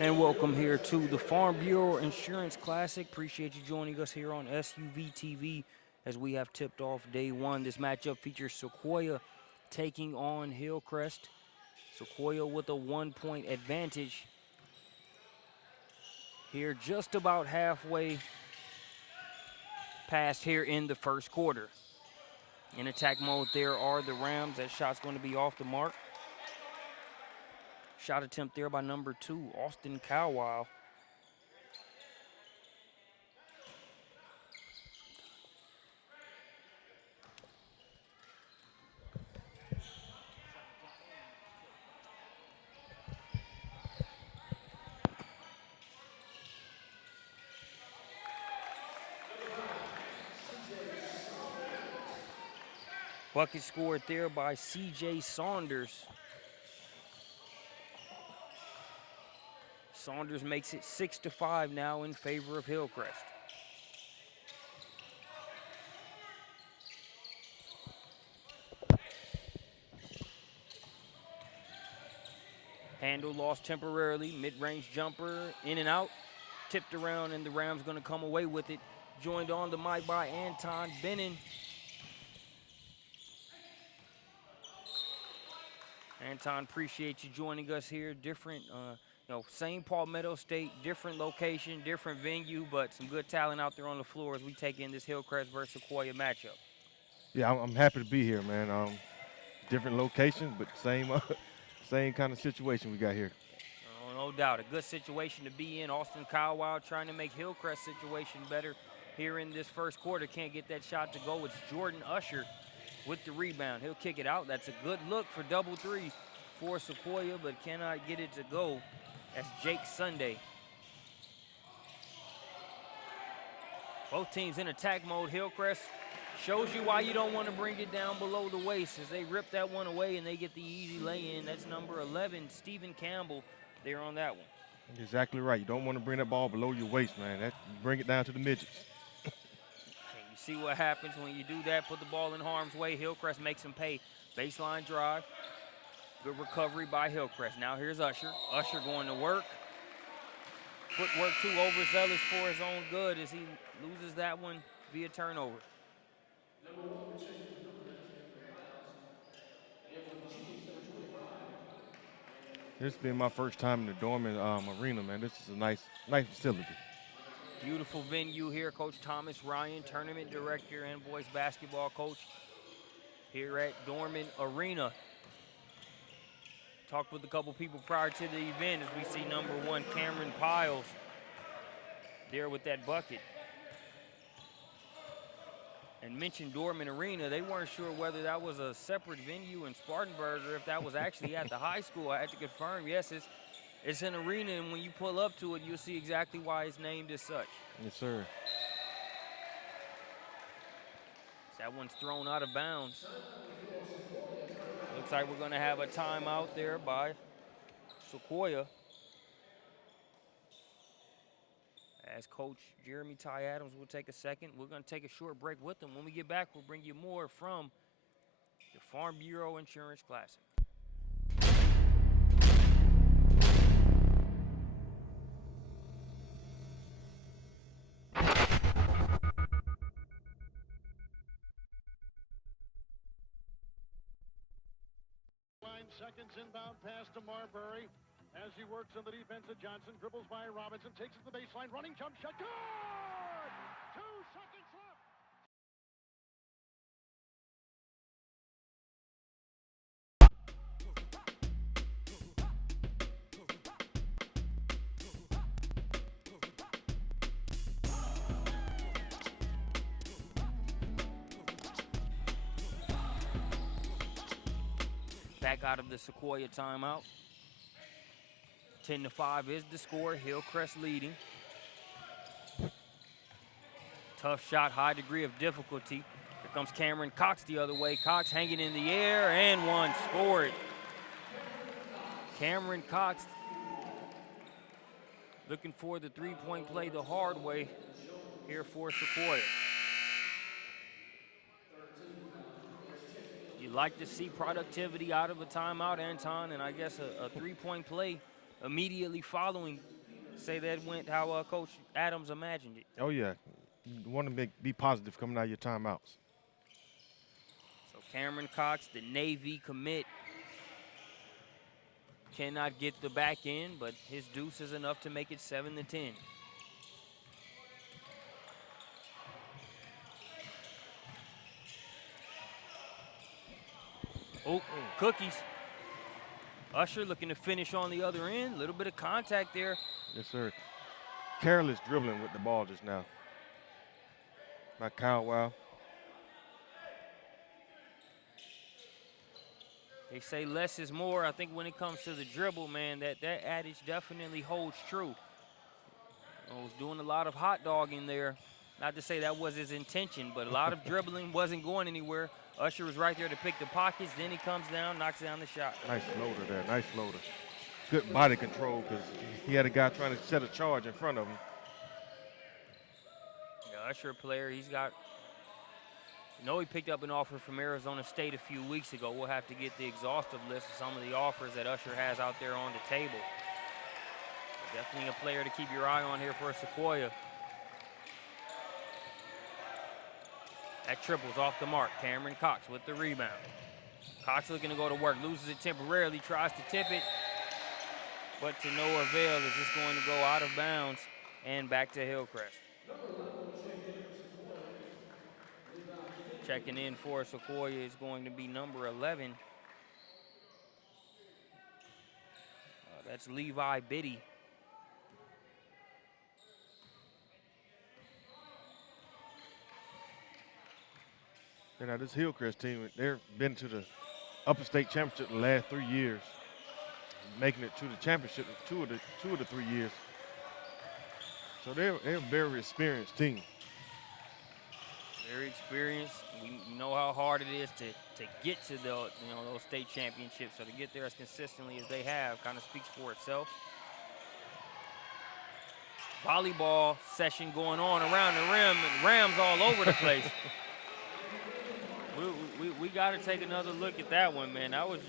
And welcome here to the Farm Bureau Insurance Classic. Appreciate you joining us here on SUVtv as we have tipped off day one. This matchup features Sequoyah taking on Hillcrest. Sequoyah with a 1-point advantage here, just about halfway past here in the first quarter. In attack mode, there are the Rams. That shot's going to be off the mark. Shot attempt there by number 2, Austin Cowwild. Bucket scored there by C.J. Saunders. Saunders makes it 6-5 now in favor of Hillcrest. Handle lost temporarily, mid-range jumper, in and out, tipped around, and the Rams gonna come away with it. Joined on the mic by Anton Bennon. Anton, appreciate you joining us here. Different, same Palmetto State, different location, different venue, but some good talent out there on the floor as we take in this Hillcrest versus Sequoyah matchup. Yeah, I'm happy to be here, man. Different location, but same same kind of situation we got here. Oh, no doubt, a good situation to be in. Austin Cowwild trying to make Hillcrest situation better here in this first quarter. Can't get that shot to go. It's Jordan Usher with the rebound. He'll kick it out. That's a good look for double three for Sequoyah, but cannot get it to go. That's Jake Sunday. Both teams in attack mode. Hillcrest shows you why you don't want to bring it down below the waist as they rip that one away and they get the easy lay-in. That's number 11, Stephen Campbell, there on that one. Exactly right. You don't want to bring that ball below your waist, man. Bring it down to the midgets. See what happens when you do that, put the ball in harm's way. Hillcrest makes him pay. Baseline drive. Good recovery by Hillcrest. Now here's Usher. Usher going to work. Footwork too overzealous for his own good as he loses that one via turnover. This has been my first time in the Dorman Arena, man. This is a nice facility. Beautiful venue here. Coach Thomas Ryan, tournament director and boys basketball coach here at Dorman Arena. Talked with a couple people prior to the event as we see number 1, Cameron Piles, there with that bucket. And mentioned Dorman Arena, they weren't sure whether that was a separate venue in Spartanburg or if that was actually at the high school. I had to confirm, yes, it's an arena, and when you pull up to it, you'll see exactly why it's named as such. Yes, sir. That one's thrown out of bounds. Looks like we're gonna have a timeout there by Sequoyah. As Coach Jeremy Ty Adams will take a second. We're going to take a short break with them. When we get back, we'll bring you more from the Farm Bureau Insurance Classic. Seconds inbound pass to Marbury. As he works on the defense of Johnson, dribbles by Robinson, takes it to the baseline, running jump shot, good! 2 seconds left. Back out of the Sequoyah timeout. 10-5 is the score. Hillcrest leading. Tough shot, high degree of difficulty. Here comes Cameron Cox the other way. Cox hanging in the air, and one scored. Cameron Cox looking for the three-point play the hard way here for Sequoyah. You like to see productivity out of a timeout, Anton, and I guess a three-point play immediately following. Say that went how Coach Adams imagined it. Oh, yeah. You want to be positive coming out of your timeouts. So Cameron Cox, the Navy commit, cannot get the back end, but his deuce is enough to make it 7-10. Oh, cookies. Usher looking to finish on the other end. A little bit of contact there. Yes, sir. Careless dribbling with the ball just now by Kyle Wow. They say less is more. I think when it comes to the dribble, man, that adage definitely holds true. I was doing a lot of hot dogging there. Not to say that was his intention, but a lot of dribbling wasn't going anywhere. Usher was right there to pick the pockets. Then he comes down, knocks down the shot. Nice floater there, nice floater. Good body control because he had a guy trying to set a charge in front of him. The Usher player, he's got, he picked up an offer from Arizona State a few weeks ago. We'll have to get the exhaustive list of some of the offers that Usher has out there on the table. Definitely a player to keep your eye on here for Sequoyah. That triple's off the mark. Cameron Cox with the rebound. Cox looking to go to work, loses it temporarily, tries to tip it, but to no avail as it's going to go out of bounds and back to Hillcrest. Checking in for Sequoyah is going to be number 11. That's Levi Biddy. You know, this Hillcrest team, they've been to the Upper State Championship the last 3 years, making it to the championship two of the 3 years. So they're a very experienced team. Very experienced. We know how hard it is to get to those state championships. So to get there as consistently as they have kind of speaks for itself. Volleyball session going on around the rim, and Rams all over the place. We got to take another look at that one, man. That was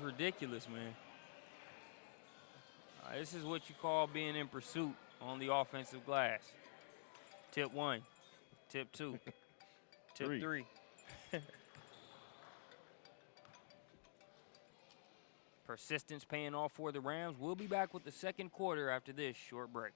ridiculous, man. This is what you call being in pursuit on the offensive glass. Tip 1, tip 2. Tip three. Persistence paying off for the Rams. We'll be back with the second quarter after this short break.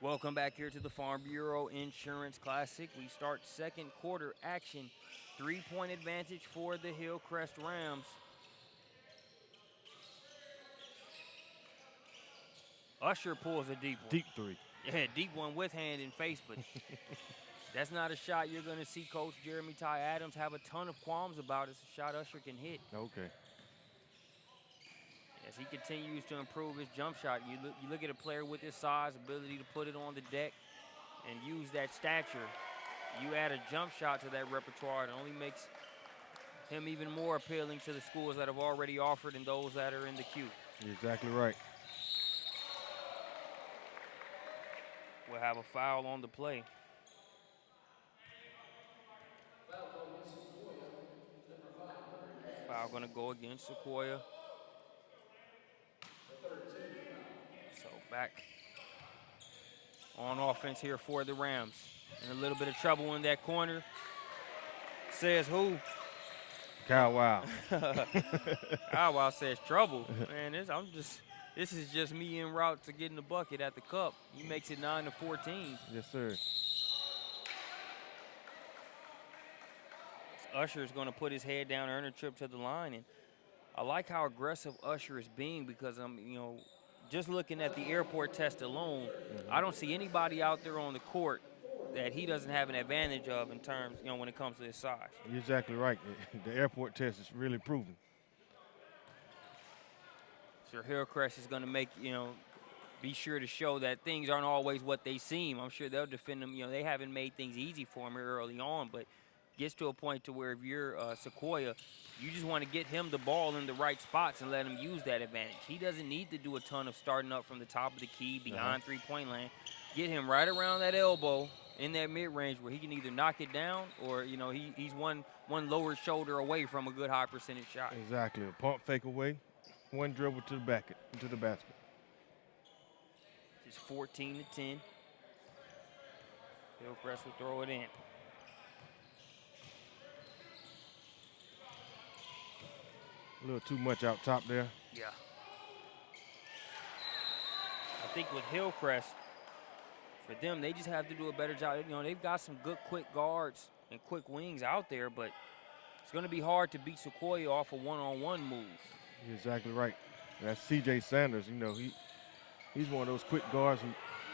Welcome back here to the Farm Bureau Insurance Classic. We start second quarter action. 3-point advantage for the Hillcrest Rams. Usher pulls a deep one. Deep three. Yeah, deep one with hand and face, but that's not a shot you're going to see Coach Jeremy Ty Adams have a ton of qualms about. It's a shot Usher can hit. Okay. As he continues to improve his jump shot, you look at a player with his size, ability to put it on the deck and use that stature. You add a jump shot to that repertoire, it only makes him even more appealing to the schools that have already offered and those that are in the queue. You're exactly right. We'll have a foul on the play. Foul going to go against Sequoyah. So back on offense here for the Rams. In a little bit of trouble in that corner. Says who? Kyle Wow. Kyle Wow says trouble. Man, this is just me en route to getting the bucket at the cup. He makes it 9-14. Yes, sir. Usher is going to put his head down, earn a trip to the line, and I like how aggressive Usher is being because just looking at the airport test alone, I don't see anybody out there on the court that he doesn't have an advantage of in terms, when it comes to his size. You're exactly right. The airport test is really proven. So Hillcrest is going to make, be sure to show that things aren't always what they seem. I'm sure they'll defend them. They haven't made things easy for him early on, but gets to a point to where if you're Sequoyah, you just want to get him the ball in the right spots and let him use that advantage. He doesn't need to do a ton of starting up from the top of the key beyond three-point land. Get him right around that elbow in that mid-range where he can either knock it down or, he's one lower shoulder away from a good high percentage shot. Exactly. A pump fake away, one dribble to the basket. It's 14-10. Hillcrest will throw it in. A little too much out top there. Yeah. I think with Hillcrest, for them, they just have to do a better job. They've got some good quick guards and quick wings out there, but it's going to be hard to beat Sequoyah off a one-on-one move. You're exactly right. That's C.J. Sanders. He's one of those quick guards who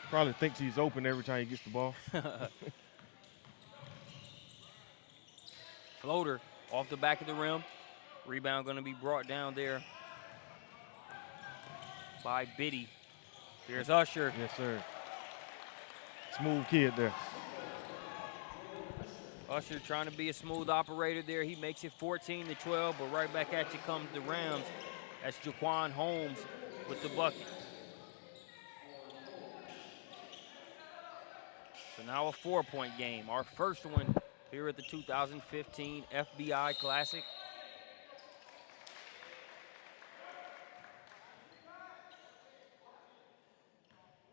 probably thinks he's open every time he gets the ball. Floater off the back of the rim. Rebound going to be brought down there by Biddy. Here's Usher. Yes, sir. Smooth kid there. Usher trying to be a smooth operator there. He makes it 14-12, but right back at you comes the Rams. That's Jaquan Holmes with the bucket. So now a 4-point game. Our first one here at the 2015 FBI Classic.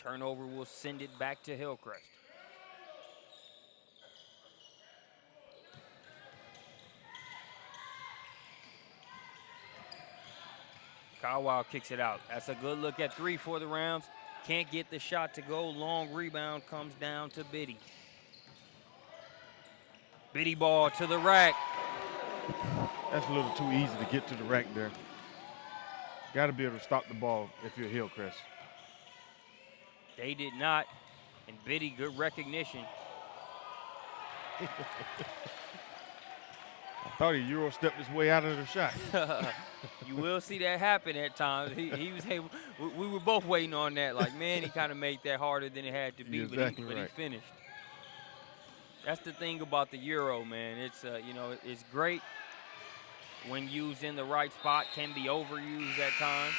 Turnover will send it back to Hillcrest. Kyle kicks it out. That's a good look at three for the Rams. Can't get the shot to go. Long rebound comes down to Biddy. Biddy ball to the rack. That's a little too easy to get to the rack there. Got to be able to stop the ball if you're Hillcrest. They did not. And Biddy, good recognition. I thought he Euro stepped his way out of the shot. You will see that happen at times. He was able, we were both waiting on that. Like, man, he kind of made that harder than it had to be, You're exactly but right. he finished. That's the thing about the Euro, man. It's, you know, it's great when used in the right spot, can be overused at times.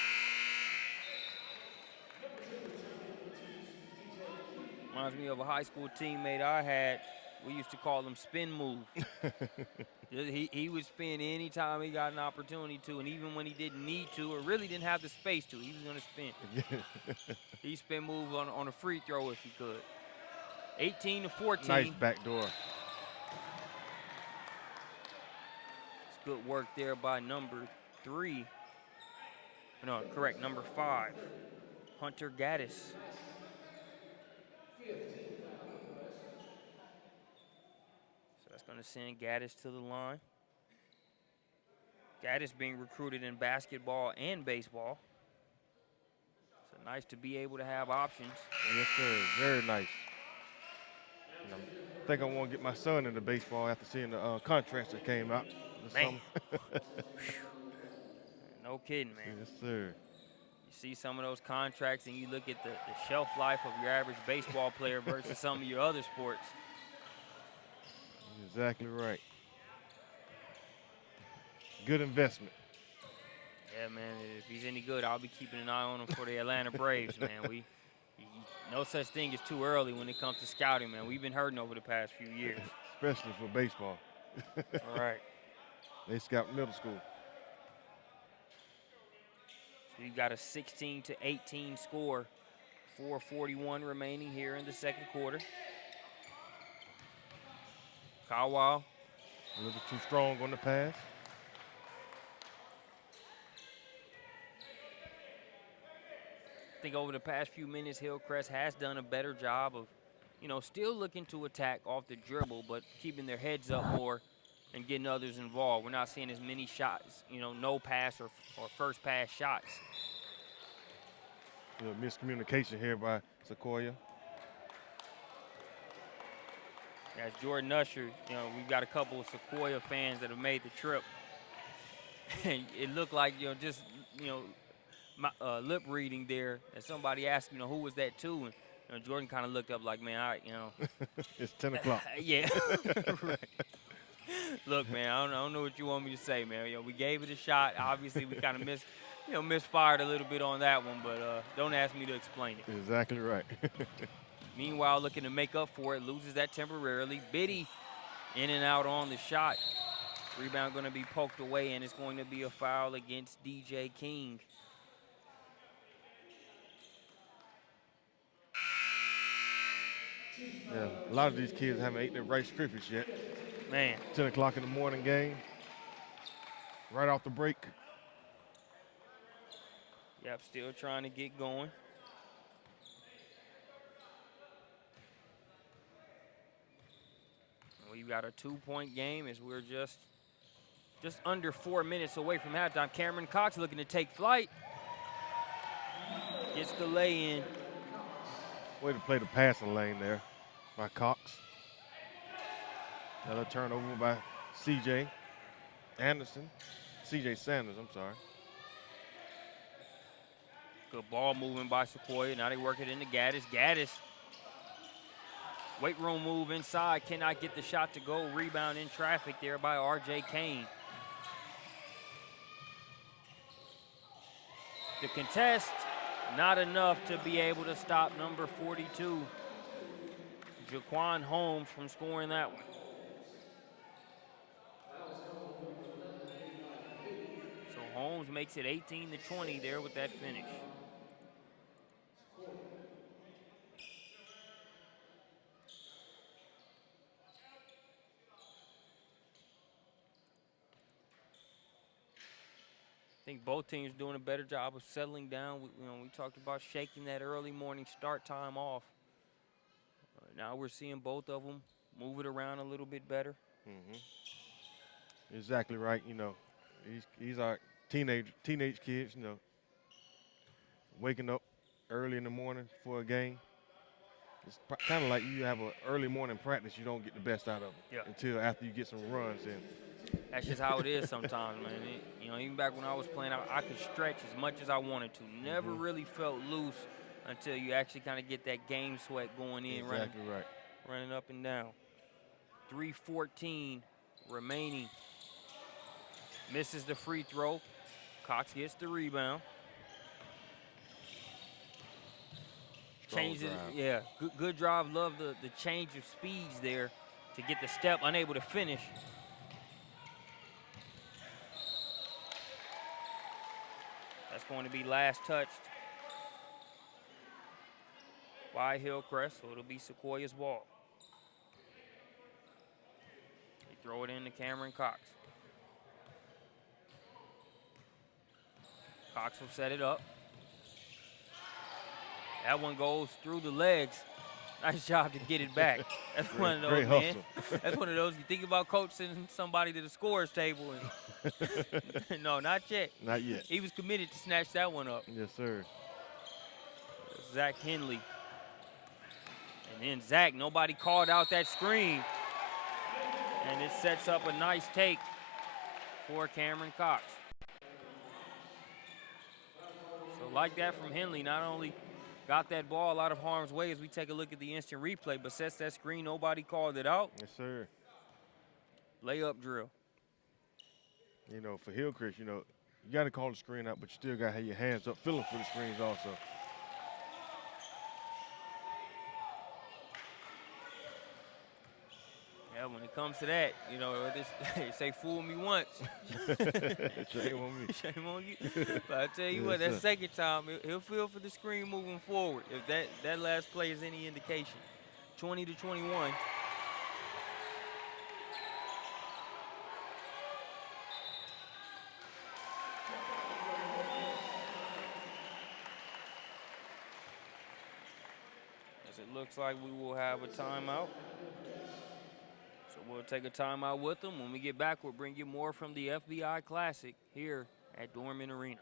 Reminds me of a high school teammate I had. We used to call him Spin Move. He would spin anytime he got an opportunity to, and even when he didn't need to or really didn't have the space to, he was going to spin. He spin move on a free throw if he could. 18-14. Nice backdoor. It's good work there by number 3. No, correct, number 5, Hunter Gaddis. So that's going to send Gaddis to the line. Gaddis being recruited in basketball and baseball. So nice to be able to have options. Yes, sir. Very nice. And I think I want to get my son into baseball after seeing the contracts that came out this Man. summer. No kidding, man. Yes, sir. You see some of those contracts and you look at the shelf life of your average baseball player versus some of your other sports. Exactly right. Good investment. Yeah, man. If he's any good, I'll be keeping an eye on him for the Atlanta Braves, man. No such thing as too early when it comes to scouting, man. We've been hurting over the past few years. Especially for baseball. All right. They scout middle school. So you got a 16-18 score. 4:41 remaining here in the second quarter. Kawhi. A little too strong on the pass. I think over the past few minutes, Hillcrest has done a better job of, you know, still looking to attack off the dribble, but keeping their heads up more and getting others involved. We're not seeing as many shots, you know, no pass or first pass shots. A little miscommunication here by Sequoyah. As Jordan Usher, you know, we've got a couple of Sequoyah fans that have made the trip. And it looked like, you know, just, you know, lip reading there, and somebody asked, you know, who was that to? And you know, Jordan kind of looked up like, man, you know. It's 10 o'clock. Yeah. Right. Look, man, I don't know what you want me to say, man. You know, we gave it a shot. Obviously, we kind of misfired a little bit on that one, but don't ask me to explain it. Exactly right. Meanwhile, looking to make up for it, loses that temporarily. Biddy in and out on the shot. Rebound going to be poked away, and it's going to be a foul against DJ King. Yeah, a lot of these kids haven't ate their rice Krispies yet. Man. 10 o'clock in the morning game. Right off the break. Yep, still trying to get going. We've got a 2-point game as we're just under 4 minutes away from halftime. Cameron Cox looking to take flight. Gets the lay in. Way to play the passing lane there by Cox. Another turnover by C.J. Anderson. C.J. Sanders, I'm sorry. Good ball moving by Sequoyah. Now they work it into Gaddis. Gaddis, weight room move inside. Cannot get the shot to go. Rebound in traffic there by R.J. Kane. The contest, not enough to be able to stop number 42, Jaquan Holmes, from scoring that one. So Holmes makes it 18-20 there with that finish. I think both teams doing a better job of settling down. We talked about shaking that early morning start time off. Now we're seeing both of them move it around a little bit better. Exactly right. You know, he's our teenage kids. You know, waking up early in the morning for a game. It's kind of like you have an early morning practice. You don't get the best out of it Yeah. until after you get some runs in. That's just how it is sometimes, man. You know, even back when I was playing, I could stretch as much as I wanted to. Never really felt loose until you actually kind of get that game sweat going in, Exactly right. running up and down. 3:14 remaining. Misses the free throw. Cox gets the rebound. Changes, yeah, good drive. Love the change of speeds there to get the step. Unable to finish. That's going to be last touched by Hillcrest, so it'll be Sequoiah's ball. They throw it in to Cameron Cox. Cox will set it up. That one goes through the legs. Nice job to get it back. That's one of those, man. That's one of those. You think about coaching somebody to the scorer's table. And no, not yet. Not yet. He was committed to snatch that one up. Yes, sir. Zach Henley. And then Zach, nobody called out that screen. And it sets up a nice take for Cameron Cox. So like that from Henley, not only got that ball out of harm's way as we take a look at the instant replay, but sets that screen, nobody called it out. Yes, sir. Layup drill. You know, for Hillcrest, you know, you got to call the screen out, but you still got to have your hands up, feeling for the screens also. Yeah, when it comes to that, you know, they say fool me once. Shame on me. Shame on you. But I tell you what, that second time, he'll feel for the screen moving forward. If that last play is any indication. 20-21. As it looks like we will have a timeout. So we'll take a timeout with them. When we get back, we'll bring you more from the FBI Classic here at Dorman Arena.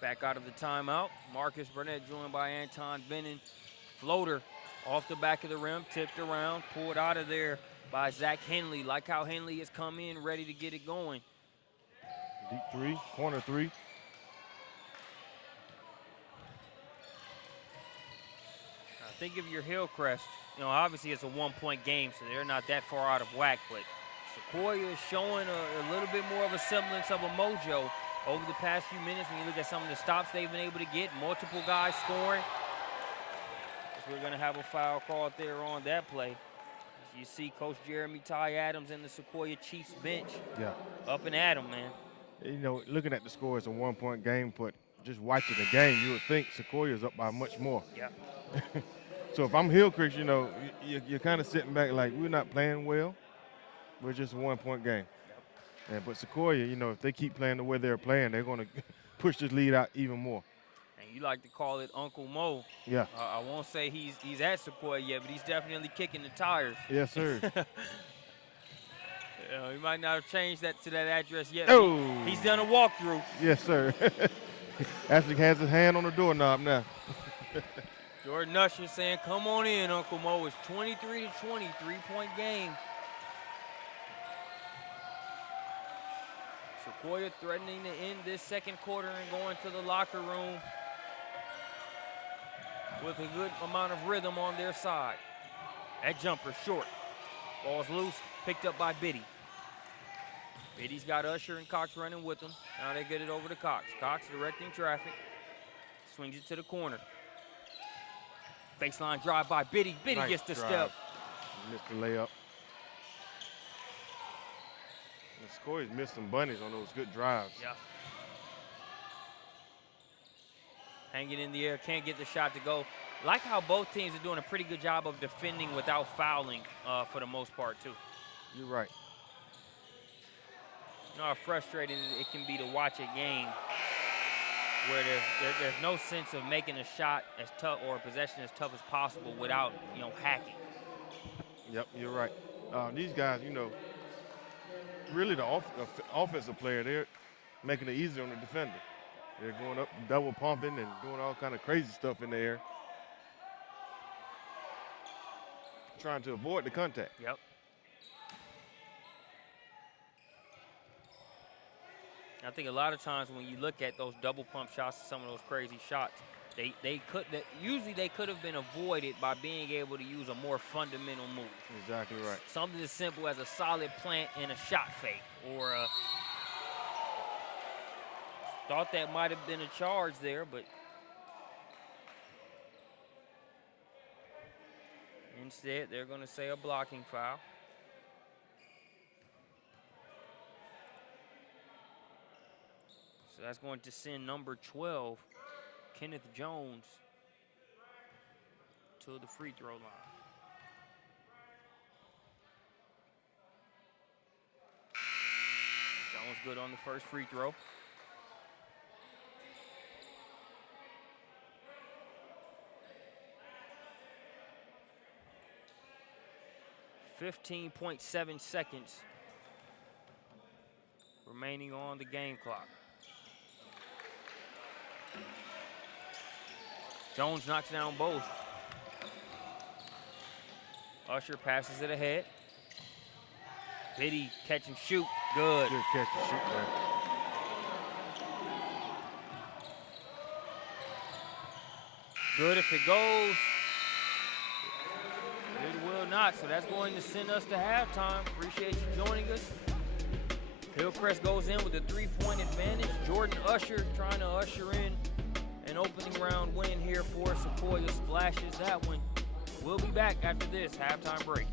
Back out of the timeout. Marcus Burnett joined by Anton Bennon. Floater off the back of the rim, tipped around, pulled out of there by Zach Henley. Like how Henley has come in ready to get it going. Deep three, corner three. Now think of your Hillcrest. You know, obviously it's a one-point game, so they're not that far out of whack, but Sequoyah is showing a little bit more of a semblance of a mojo over the past few minutes. When you look at some of the stops they've been able to get, multiple guys scoring. We're going to have a foul called there on that play. As you see Coach Jeremy Ty Adams and the Sequoyah Chiefs bench up and at him, man. You know, looking at the score, it's a one-point game, but just watching the game, you would think Sequoiah's up by much more. Yeah. So if I'm Hillcrest, you know, you're kind of sitting back like, we're not playing well. We're just a one-point game. Yep. But Sequoyah, you know, if they keep playing the way they're playing, they're going to push this lead out even more. And you like to call it Uncle Mo. Yeah. I won't say he's at Sequoyah yet, but he's definitely kicking the tires. Yes, sir. You know, he might not have changed that to that address yet. Oh. He's done a walkthrough. Yes, sir. Actually has his hand on the doorknob now. Jordan Usher saying, come on in, Uncle Mo. It's 23-20, three-point game. Sequoyah threatening to end this second quarter and going to the locker room with a good amount of rhythm on their side. That jumper short. Ball's loose, picked up by Biddy. Biddy's got Usher and Cox running with him. Now they get it over to Cox. Cox directing traffic. Swings it to the corner. Baseline drive by Biddy. Biddy Nice gets the drive. step. Missed the layup. And Sequoyah's missed some bunnies on those good drives. Yeah. Hanging in the air, can't get the shot to go. Like how both teams are doing a pretty good job of defending without fouling for the most part, too. You're right. You know how frustrating it can be to watch a game where there's no sense of making a shot as tough or a possession as tough as possible without, hacking. Yep, you're right. These guys, really the offensive player, they're making it easier on the defender. They're going up, double pumping, and doing all kind of crazy stuff in the air, trying to avoid the contact. Yep. I think a lot of times when you look at those double pump shots, some of those crazy shots, usually they could have been avoided by being able to use a more fundamental move. Exactly right. Something as simple as a solid plant and a shot fake, or thought that might have been a charge there, but instead they're going to say a blocking foul. So that's going to send number 12, Kenneth Jones, to the free throw line. Jones good on the first free throw. .7 seconds remaining on the game clock. Jones knocks down both. Usher passes it ahead. Biddy catch and shoot. Good. Good catch and shoot there. Good if it goes. It will not, so that's going to send us to halftime. Appreciate you joining us. Hillcrest goes in with a 3-point advantage. Jordan Usher trying to usher in an opening round win here for Sequoyah. Splashes that one. We'll be back after this halftime break.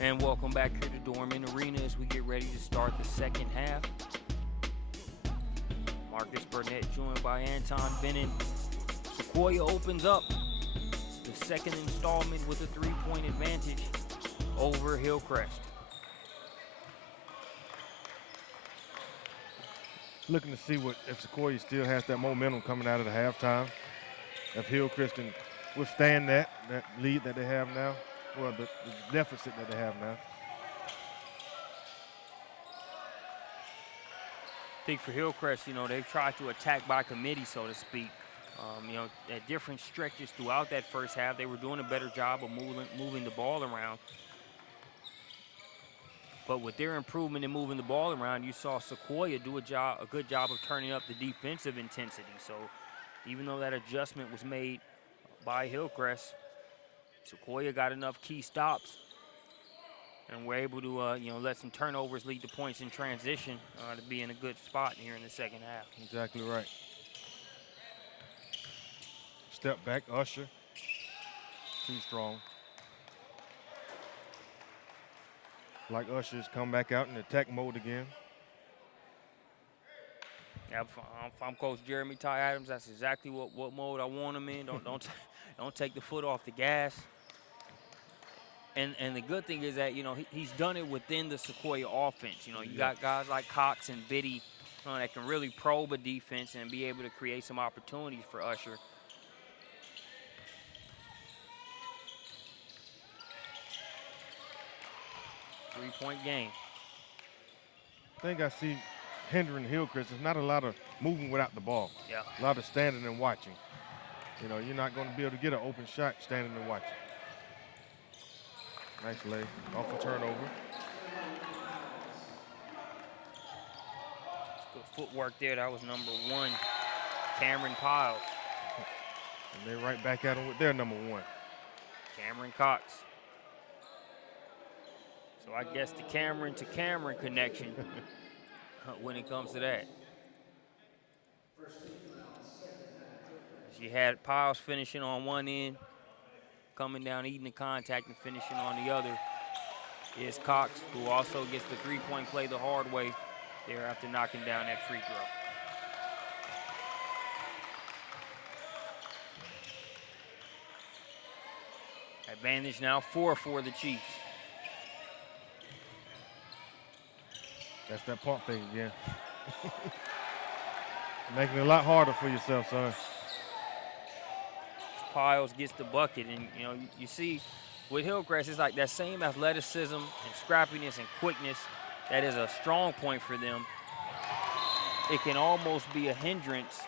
And welcome back here to Dorman Arena as we get ready to start the second half. Marcus Burnett joined by Anton Bennon. Sequoyah opens up the second installment with a 3-point advantage over Hillcrest. Looking to see if Sequoyah still has that momentum coming out of the halftime. If Hillcrest can withstand that lead that they have now, well, the deficit that they have now. I think for Hillcrest, they've tried to attack by committee, so to speak. At different stretches throughout that first half, they were doing a better job of moving the ball around. But with their improvement in moving the ball around, you saw Sequoyah do a good job of turning up the defensive intensity. So even though that adjustment was made by Hillcrest, Sequoyah got enough key stops and were able to let some turnovers lead to points in transition to be in a good spot here in the second half. Exactly right. Step back, Usher. Too strong. Like Usher's come back out in attack mode again. Yeah, if I'm Coach Jeremy Ty Adams, that's exactly what mode I want him in. Don't take the foot off the gas. And the good thing is that he's done it within the Sequoyah offense. You got guys like Cox and Biddy that can really probe a defense and be able to create some opportunities for Usher. Three-point game. I think I see hindering Hillcrest. There's not a lot of moving without the ball. Yeah. A lot of standing and watching. You're not going to be able to get an open shot standing and watching. Nice lay. Off a turnover. Good footwork there. That was number 1, Cameron Piles. And they're right back at him with their number 1. Cameron Cox. So I guess the Cameron to Cameron connection when it comes to that. She had Piles finishing on one end, coming down, eating the contact, and finishing on the other is Cox, who also gets the three-point play the hard way there after knocking down that free throw. Advantage now 4 for the Chiefs. That's that pump thing again. Making it a lot harder for yourself, son. Piles gets the bucket, and you see with Hillcrest, it's like that same athleticism and scrappiness and quickness that is a strong point for them. It can almost be a hindrance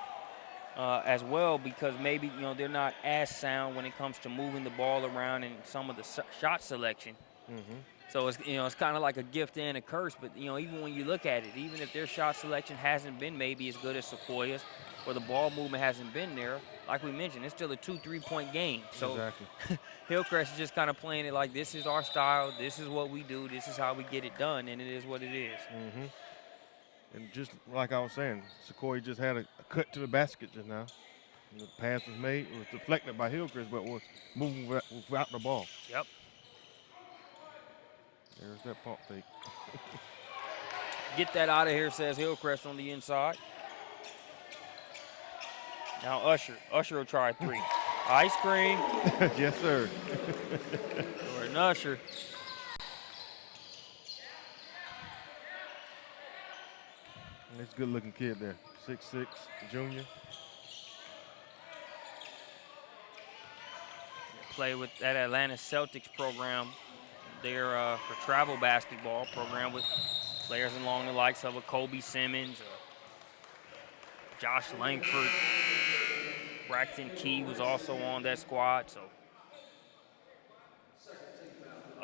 as well, because maybe they're not as sound when it comes to moving the ball around and some of the shot selection. Mm-hmm. So it's kind of like a gift and a curse. But even when you look at it, even if their shot selection hasn't been maybe as good as Sequoiah's, or the ball movement hasn't been there, like we mentioned, it's still a 2-3-point game. So exactly. Hillcrest is just kind of playing it like this is our style, this is what we do, this is how we get it done, and it is what it is. Mm-hmm. And just like I was saying, Sequoyah just had a cut to the basket just now. And the pass was made, it was deflected by Hillcrest, but was moving without the ball. Yep. There's that pump fake. Get that out of here, says Hillcrest on the inside. Now Usher will try 3. Ice cream. Yes, sir. Jordan Usher. Nice good-looking kid there, 6'6", junior. Play with that Atlanta Celtics program. They're for travel basketball program with players along the likes of a Kobe Simmons, Josh Langford. Braxton Key was also on that squad. So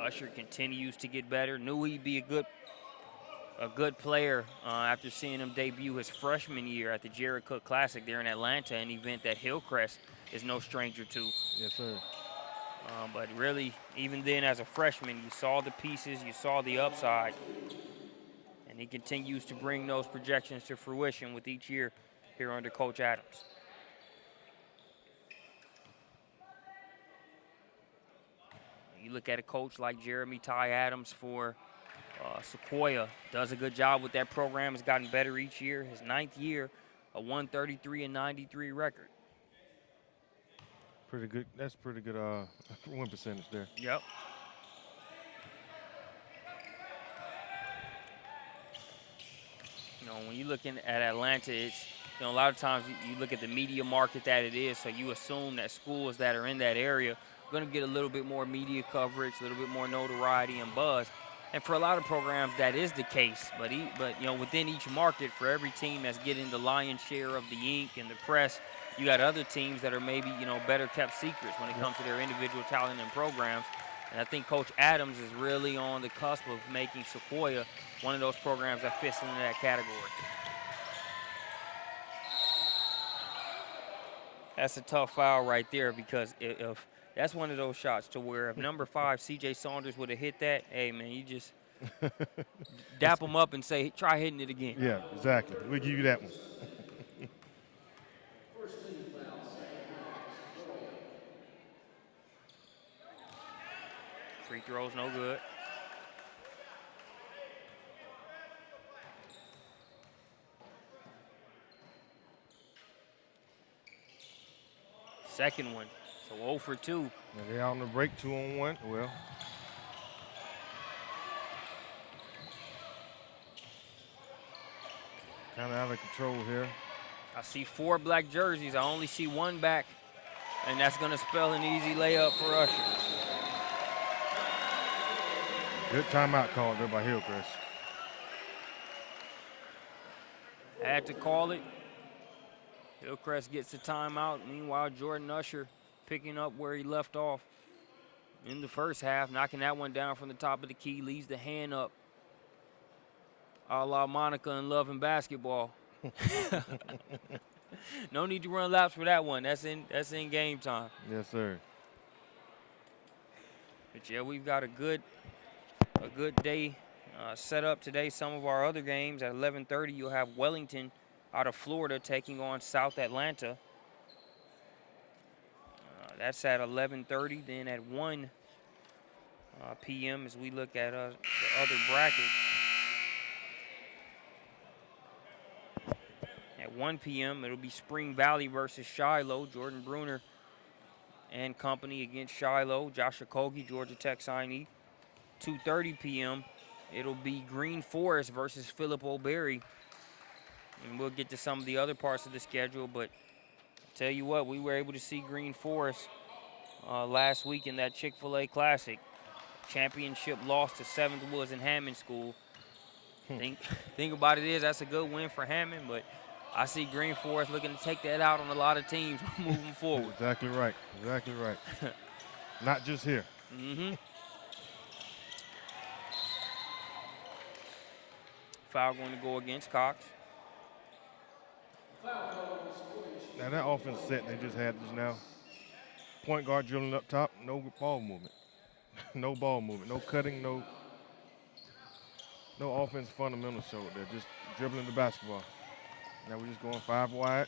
Usher continues to get better. Knew he'd be a good player after seeing him debut his freshman year at the Jared Cook Classic there in Atlanta, an event that Hillcrest is no stranger to. Yes, sir. But really, even then as a freshman, you saw the pieces, you saw the upside, and he continues to bring those projections to fruition with each year here under Coach Adams. You look at a coach like Jeremy Ty Adams for Sequoyah, does a good job with that program. Has gotten better each year. His 9th year, a 133-93 record. Pretty good. That's pretty good win percentage there. Yep. You know, when you're looking at Atlanta, it's, you know, a lot of times you look at the media market that it is, so you assume that schools that are in that area are going to get a little bit more media coverage, a little bit more notoriety and buzz. And for a lot of programs, that is the case. But you know, within each market, for every team that's getting the lion's share of the ink and the press, you got other teams that are maybe, you know, better kept secrets when it comes to their individual talent and programs. And I think Coach Adams is really on the cusp of making Sequoyah one of those programs that fits into that category. That's a tough foul right there, because if that's one of those shots to where if number 5, C.J. Saunders, would have hit that, hey, man, you just dap him up and say, try hitting it again. Yeah, exactly. We'll give you that one. Free throws, no good. Second one, so 0 for 2. Now they're out on the break, 2-on-1. Well, kind of out of control here. I see 4 black jerseys. I only see 1 back, and that's going to spell an easy layup for Usher. Good timeout call there by Hillcrest. Had to call it. Hillcrest gets the timeout. Meanwhile, Jordan Usher picking up where he left off in the first half, knocking that one down from the top of the key, leaves the hand up, a la Monica in Love and Basketball. No need to run laps for that one. That's in game time. Yes, sir. But yeah, we've got a good day set up today. Some of our other games at 11:30, you'll have Wellington out of Florida taking on South Atlanta. That's at 11:30. Then at 1 p.m. as we look at the other bracket. At 1 p.m. it'll be Spring Valley versus Shiloh. Jordan Bruner and company against Shiloh. Josh Okogie, Georgia Tech signee. 2:30 p.m. it'll be Green Forest versus Philip O'Berry. And we'll get to some of the other parts of the schedule, but I'll tell you what, we were able to see Green Forest last week in that Chick-fil-A Classic. Championship loss to 7th Woods and Hammond School. Think about it is that's a good win for Hammond, but I see Green Forest looking to take that out on a lot of teams moving forward. Exactly right. Exactly right. Not just here. Mm-hmm. Foul going to go against Cox. Now that offense set they just had just now. Point guard dribbling up top, no ball movement. No ball movement, no cutting, no offense fundamentals showed there. Just dribbling the basketball. Now we're just going 5 wide.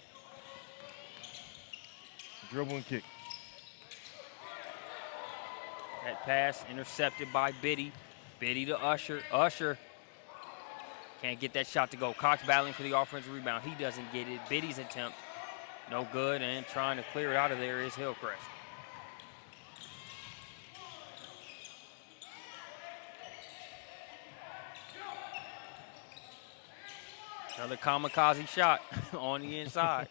Dribble and kick. That pass intercepted by Biddy. Biddy to Usher. Usher can't get that shot to go. Cox battling for the offensive rebound. He doesn't get it. Biddy's attempt, no good, and trying to clear it out of there is Hillcrest. Another kamikaze shot on the inside,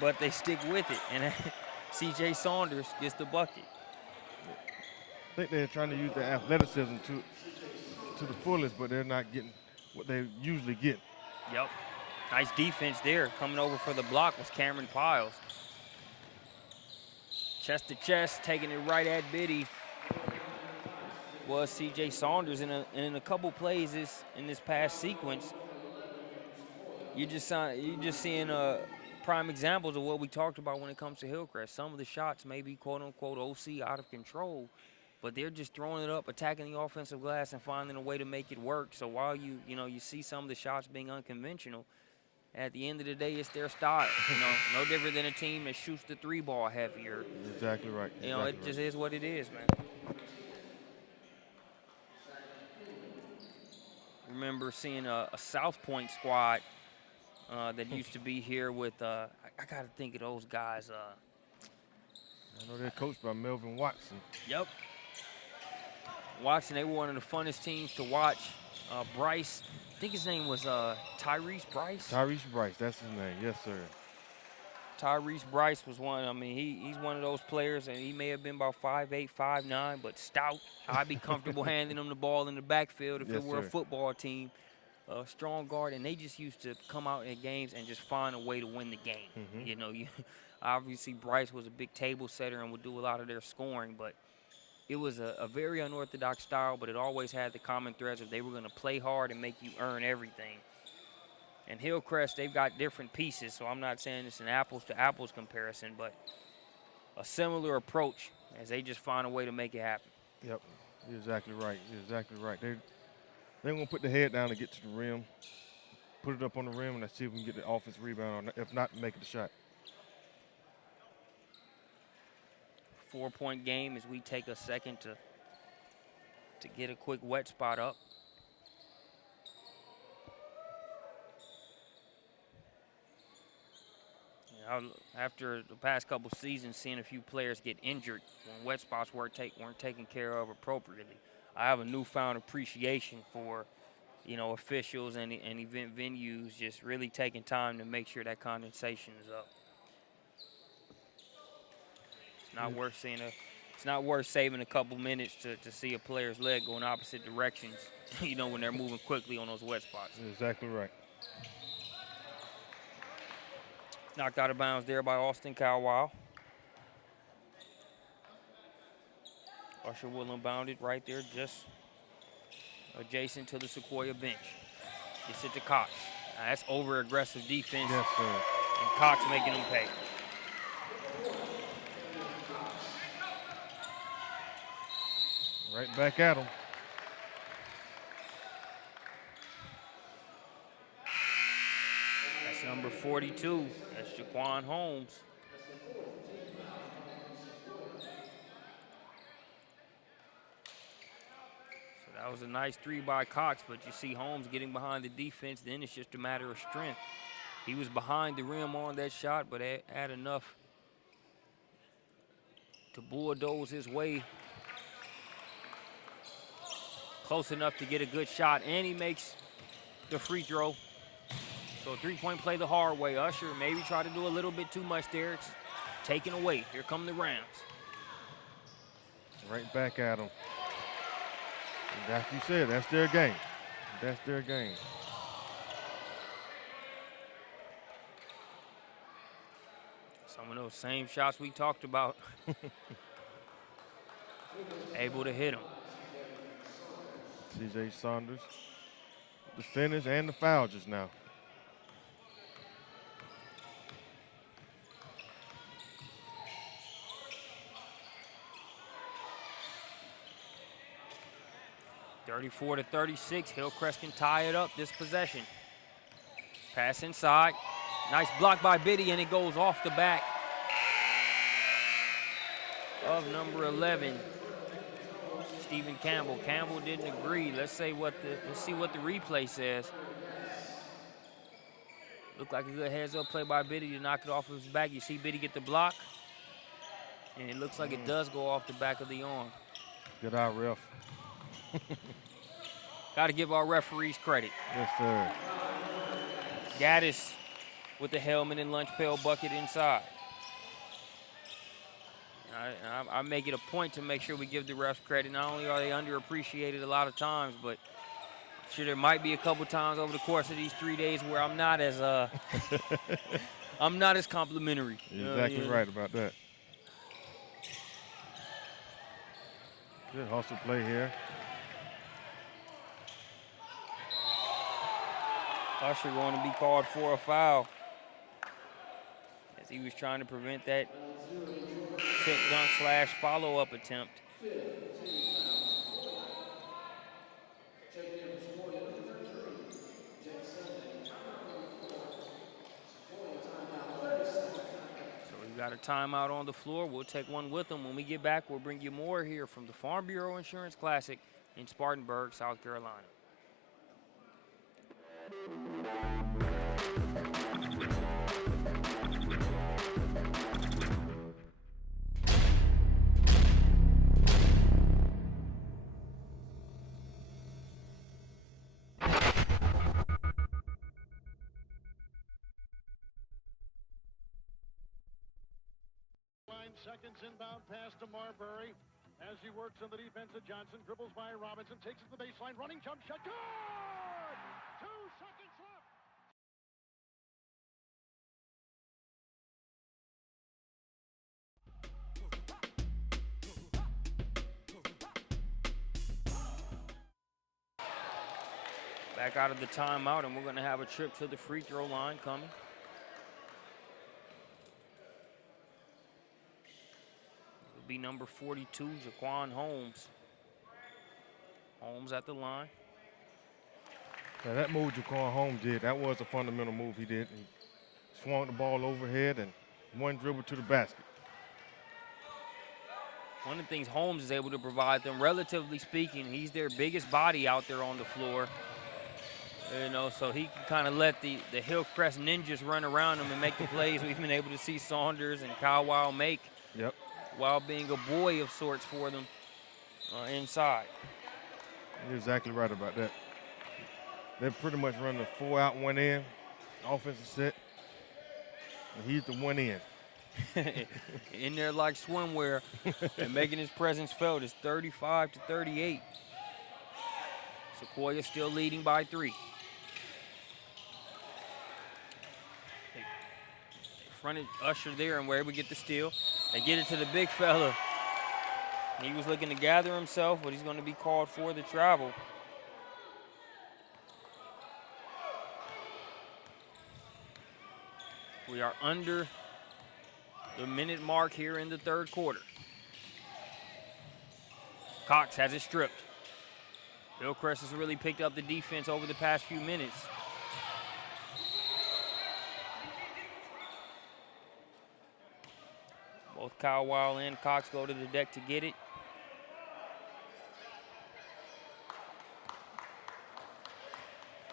but they stick with it, and C.J. Saunders gets the bucket. I think they're trying to use their athleticism to the fullest, but they're not getting what they usually get. Yep. Nice defense there. Coming over for the block was Cameron Piles. Chest to chest, taking it right at Biddy was C.J. Saunders. In a couple plays in this past sequence, you're just seeing prime examples of what we talked about when it comes to Hillcrest. Some of the shots may be quote-unquote OC out of control, but they're just throwing it up, attacking the offensive glass, and finding a way to make it work. So while you see some of the shots being unconventional, at the end of the day, it's their style. No different than a team that shoots the 3-ball heavier. Exactly right. It just is what it is, man. remember seeing a South Point squad that used to be here with, I got to think of those guys. I know they're coached by Melvin Watson. Yep. Watson, they were one of the funnest teams to watch. Bryce, I think his name was Tyrese Bryce. Tyrese Bryce, that's his name. Yes, sir. Tyrese Bryce was one. I mean, he's one of those players, and he may have been about 5'8", 5'9", but stout. I'd be comfortable handing him the ball in the backfield if Yes, it were sir. a football team. Strong guard, and they just used to come out in games and just find a way to win the game. Mhm. You know, obviously Bryce was a big table setter and would do a lot of their scoring, but it was a very unorthodox style, but it always had the common threads of they were going to play hard and make you earn everything. And Hillcrest, they've got different pieces, so I'm not saying it's an apples-to-apples comparison, but a similar approach as they just find a way to make it happen. Yep, you're exactly right. You're exactly right. They're going to put the head down and get to the rim, put it up on the rim, and let's see if we can get the offensive rebound, or if not, make it a shot. 4-point game as we take a second to get a quick wet spot up. After the past couple seasons, seeing a few players get injured when wet spots weren't taken care of appropriately, I have a newfound appreciation for, officials and event venues just really taking time to make sure that condensation is up. It's not worth seeing It's not worth saving a couple minutes to see a player's leg go in opposite directions, when they're moving quickly on those wet spots. You're exactly right. Knocked out of bounds there by Austin Cowell. Usher will inbound it right there, just adjacent to the Sequoyah bench. Gets it to Cox. Now that's over-aggressive defense. Yes, sir. And Cox making them pay. Right back at him. That's number 42. That's Jaquan Holmes. So that was a nice three by Cox, but you see Holmes getting behind the defense, then it's just a matter of strength. He was behind the rim on that shot, but had enough to bulldoze his way close enough to get a good shot, and he makes the free throw. So three-point play the hard way. Usher maybe try to do a little bit too much there. It's taken away. Here come the Rams. Right back at them. And like you said, that's their game. That's their game. Some of those same shots we talked about. Able to hit them. C.J. Saunders, the finish and the foul just now. (34-36). Hillcrest can tie it up this possession. Pass inside. Nice block by Biddy, and it goes off the back of number 11. Stephen Campbell. Campbell didn't agree. Let's see what the replay says. Looked like a good heads-up play by Biddy to knock it off of his back. You see Biddy get the block, and it looks like it does go off the back of the arm. Good eye, ref. Got to give our referees credit. Yes, sir. Gaddis with the helmet and lunch pail bucket inside. I make it a point to make sure we give the refs credit. Not only are they underappreciated a lot of times, but I'm sure there might be a couple times over the course of these 3 days where I'm not as I'm not as complimentary. You're exactly right about that. Good hustle play here. Usher going to be called for a foul as he was trying to prevent that tip dunk / follow-up attempt. So we've got a timeout on the floor. We'll take one with them. When we get back, we'll bring you more here from the Farm Bureau Insurance Classic in Spartanburg, South Carolina. Seconds inbound pass to Marbury as he works on the defense of Johnson, dribbles by Robinson, takes it to the baseline, running jump shot, good! 2 seconds left. Back out of the timeout, and we're going to have a trip to the free throw line coming. It'll be number 42, Jaquan Holmes. Holmes at the line. Now that move Jaquan Holmes did, that was a fundamental move he did. He swung the ball overhead and one dribble to the basket. One of the things Holmes is able to provide them, relatively speaking, he's their biggest body out there on the floor. You know, so he can kind of let the Hillcrest ninjas run around him and make the plays we've been able to see Saunders and Kyle Wild make. Yep. While being a boy of sorts for them inside. You're exactly right about that. They pretty much run the 4 out, 1 in offensive set. And he's the 1 in. In there like swimwear and making his presence felt. It's 35-38. Sequoyah still leading by 3. Fronted Usher there and we're able to get the steal. They get it to the big fella. He was looking to gather himself, but he's going to be called for the travel. We are under the minute mark here in the third quarter. Cox has it stripped. Hillcrest has really picked up the defense over the past few minutes. Both Kyle Wild and Cox go to the deck to get it.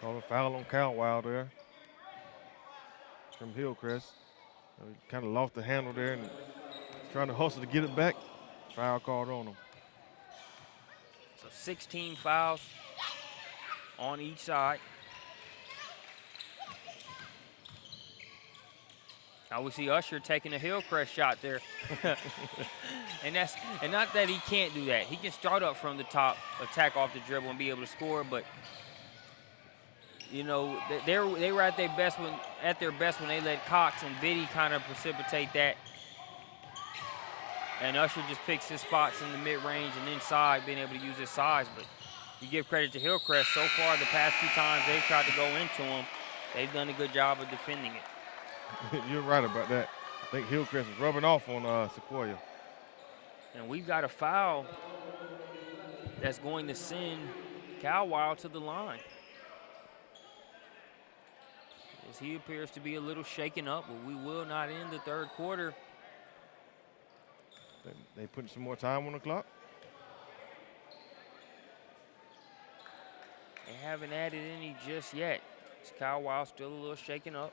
Call a foul on Kyle Wild there from Hillcrest. He kind of lost the handle there and trying to hustle to get it back. Foul called on him. So 16 fouls on each side. Now we see Usher taking a Hillcrest shot there. and not that he can't do that. He can start up from the top, attack off the dribble and be able to score, but you know, they were at their best when they let Cox and Biddy kind of precipitate that. And Usher just picks his spots in the mid-range and inside, being able to use his size. But you give credit to Hillcrest. So far, the past few times they've tried to go into him, they've done a good job of defending it. You're right about that. I think Hillcrest is rubbing off on Sequoyah. And we've got a foul that's going to send Kyle Wild to the line. As he appears to be a little shaken up, but we will not end the third quarter. They putting some more time on the clock. They haven't added any just yet. It's Kyle Wild still a little shaken up.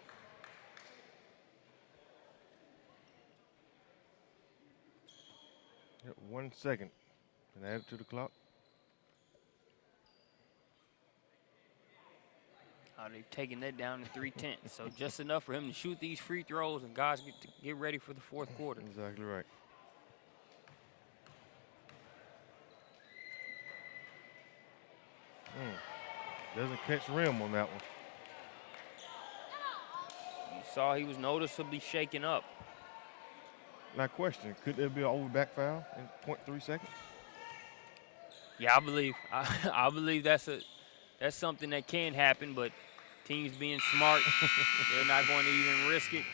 Yep, 1 second. And add it to the clock. They've taken that down to 3/10. So just enough for him to shoot these free throws and guys get ready for the fourth quarter. Exactly right. Doesn't catch rim on that one. You saw he was noticeably shaken up. Now question, could there be an over back foul in 0.3 seconds? Yeah, I believe that's something that can happen, but teams being smart, they're not going to even risk it.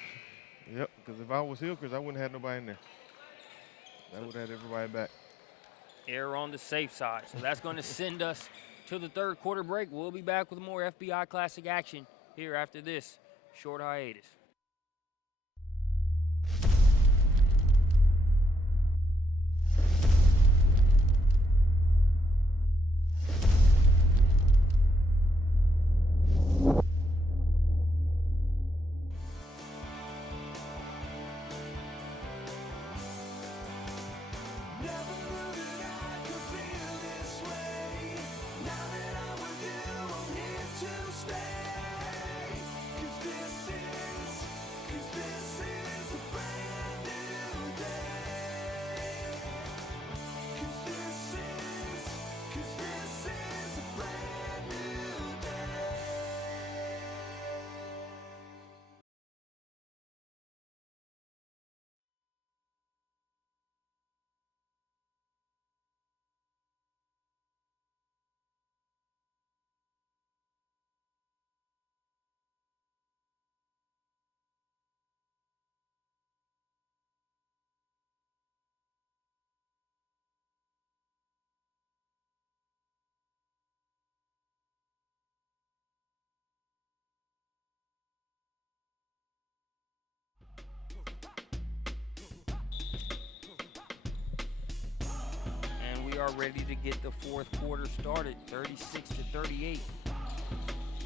Yep, because if I was Hillcrest, I wouldn't have nobody in there. I would have had everybody back. Error on the safe side. So that's going to send us to the third quarter break. We'll be back with more FBI Classic action here after this short hiatus. we are ready to get the fourth quarter started. 36-38 is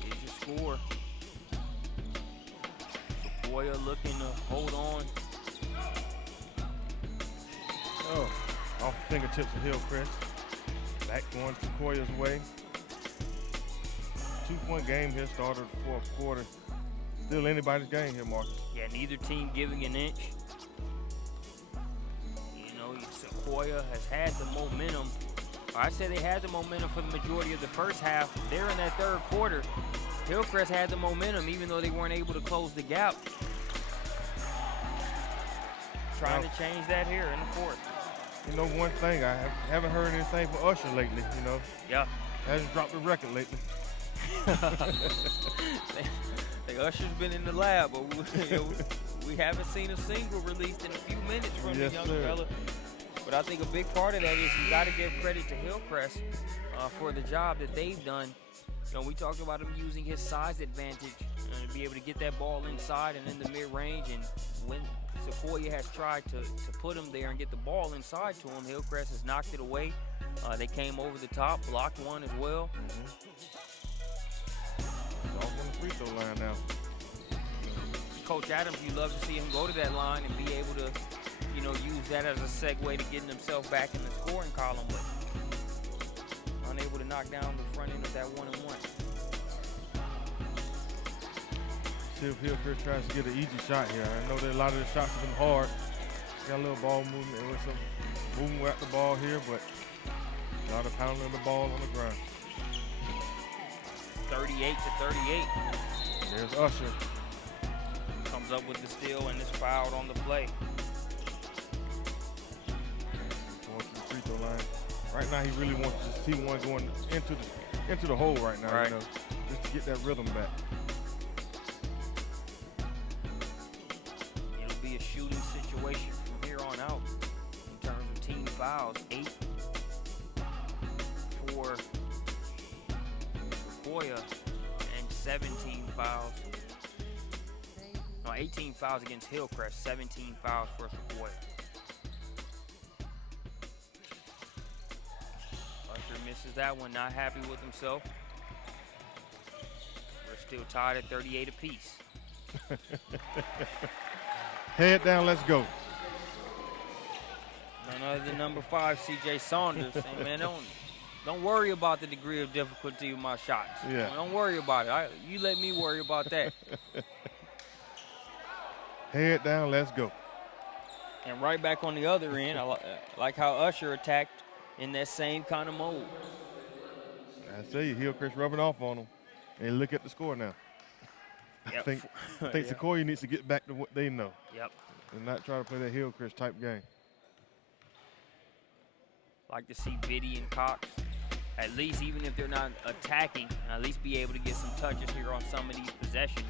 your score. Sequoyah looking to hold on. Oh, off the fingertips of Hillcrest. Back going Sequoyah's way. 2-point game here, started the fourth quarter. Still anybody's game here, Marcus. Yeah, neither team giving an inch. You know, Sequoyah has had the momentum. I said they had the momentum for the majority of the first half. They're in that third quarter. Hillcrest had the momentum even though they weren't able to close the gap. Trying to change that here in the fourth. You know, one thing, I haven't heard anything from Usher lately, you know. Yeah. Hasn't dropped a record lately. Usher's been in the lab, but we haven't seen a single released in a few minutes from the young fella. But I think a big part of that is you got to give credit to Hillcrest for the job that they've done. You know, we talked about him using his size advantage to be able to get that ball inside and in the mid-range. And when Sequoyah has tried to put him there and get the ball inside to him, Hillcrest has knocked it away. They came over the top, blocked one as well. Off on the free throw line now. Coach Adams, you love to see him go to that line and be able to, you know, use that as a segue to getting himself back in the scoring column, but unable to knock down the front end of that 1-and-1. See if Hillcrest tries to get an easy shot here. I know that a lot of the shots have been hard. Got a little ball movement with some moving at the ball here, but a lot of pounding the ball on the ground. 38-38. There's Usher. Comes up with the steal and is fouled on the play. Going to the free throw line. Right now, he really wants to see one going into the hole right now, you know, just to get that rhythm back. It'll be a shooting situation from here on out in terms of team fouls. 8 for Sequoyah and 17 fouls. No, 18 fouls against Hillcrest, 17 fouls for Sequoyah. Usher misses that one, not happy with himself. We're still tied at 38 apiece. Head down, let's go. None other than number 5, C.J. Saunders. Saying, man, don't worry about the degree of difficulty of my shots. Yeah. Don't worry about it. You let me worry about that. Head down, let's go. And right back on the other end, I like how Usher attacked in that same kind of mode. I tell you, Hillcrest rubbing off on him. And look at the score now. Yep. I think Sequoyah needs to get back to what they know. Yep. And not try to play that Hillcrest type game. Like to see Biddy and Cox, at least even if they're not attacking, at least be able to get some touches here on some of these possessions.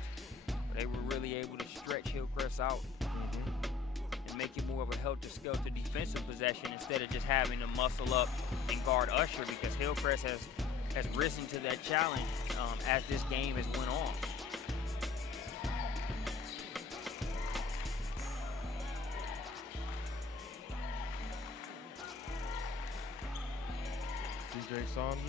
They were really able to stretch Hillcrest out and make it more of a helter-skelter defensive possession instead of just having to muscle up and guard Usher, because Hillcrest has risen to that challenge as this game has went on. C.J. Saunders.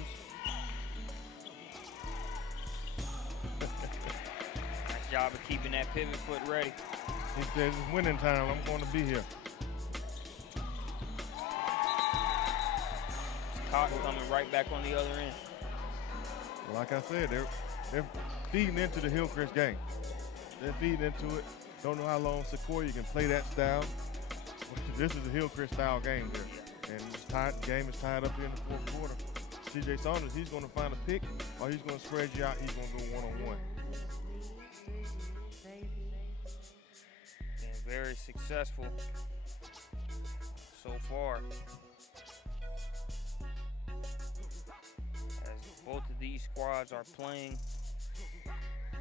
Nice job of keeping that pivot foot ready. He says it's winning time. I'm going to be here. Cotton coming right back on the other end. Well, like I said, they're feeding into the Hillcrest game. They're feeding into it. Don't know how long Sequoyah can play that style. This is a Hillcrest style game here. And the game is tied up here in the fourth quarter. C.J. Saunders, he's going to find a pick, or he's going to spread you out. He's going to go one-on-one. And very successful so far. As both of these squads are playing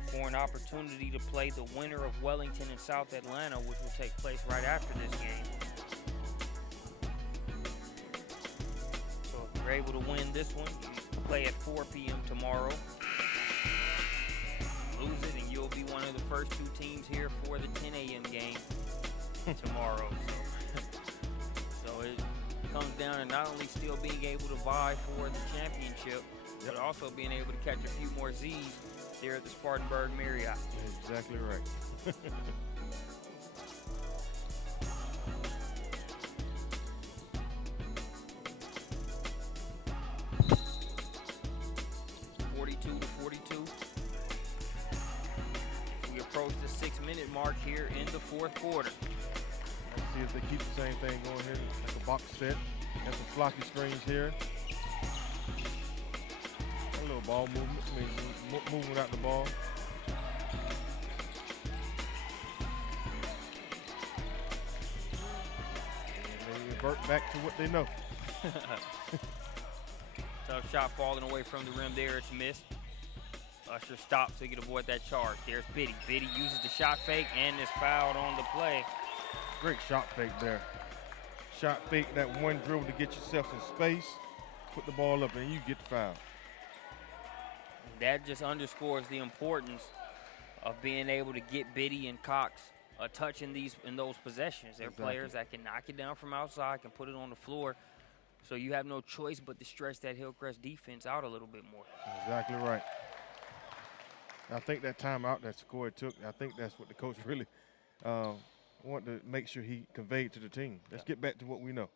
for an opportunity to play the winner of Wellington and South Atlanta, which will take place right after this game. If you're able to win this one, you play at 4 p.m. tomorrow. Lose it, and you'll be one of the first 2 teams here for the 10 a.m. game tomorrow. So comes down to not only still being able to vie for the championship, but also being able to catch a few more Z's there at the Spartanburg Marriott. Exactly right. 42-42. We approach the 6-minute mark here in the fourth quarter. Let's see if they keep the same thing going here, like a box set. Got some floppy screens here. A little ball movement, I mean, moving without the ball. And they revert back to what they know. Tough shot falling away from the rim there. It's missed. Usher stops so he can avoid that charge. There's Biddy. Biddy uses the shot fake and is fouled on the play. Great shot fake there. Shot fake, that one dribble to get yourself in space, put the ball up, and you get the foul. That just underscores the importance of being able to get Biddy and Cox a touch in those possessions. They're players that can knock it down from outside, can put it on the floor. So you have no choice but to stretch that Hillcrest defense out a little bit more. Exactly right. I think that timeout that Sequoyah took, I think that's what the coach really wanted to make sure he conveyed to the team. Let's get back to what we know.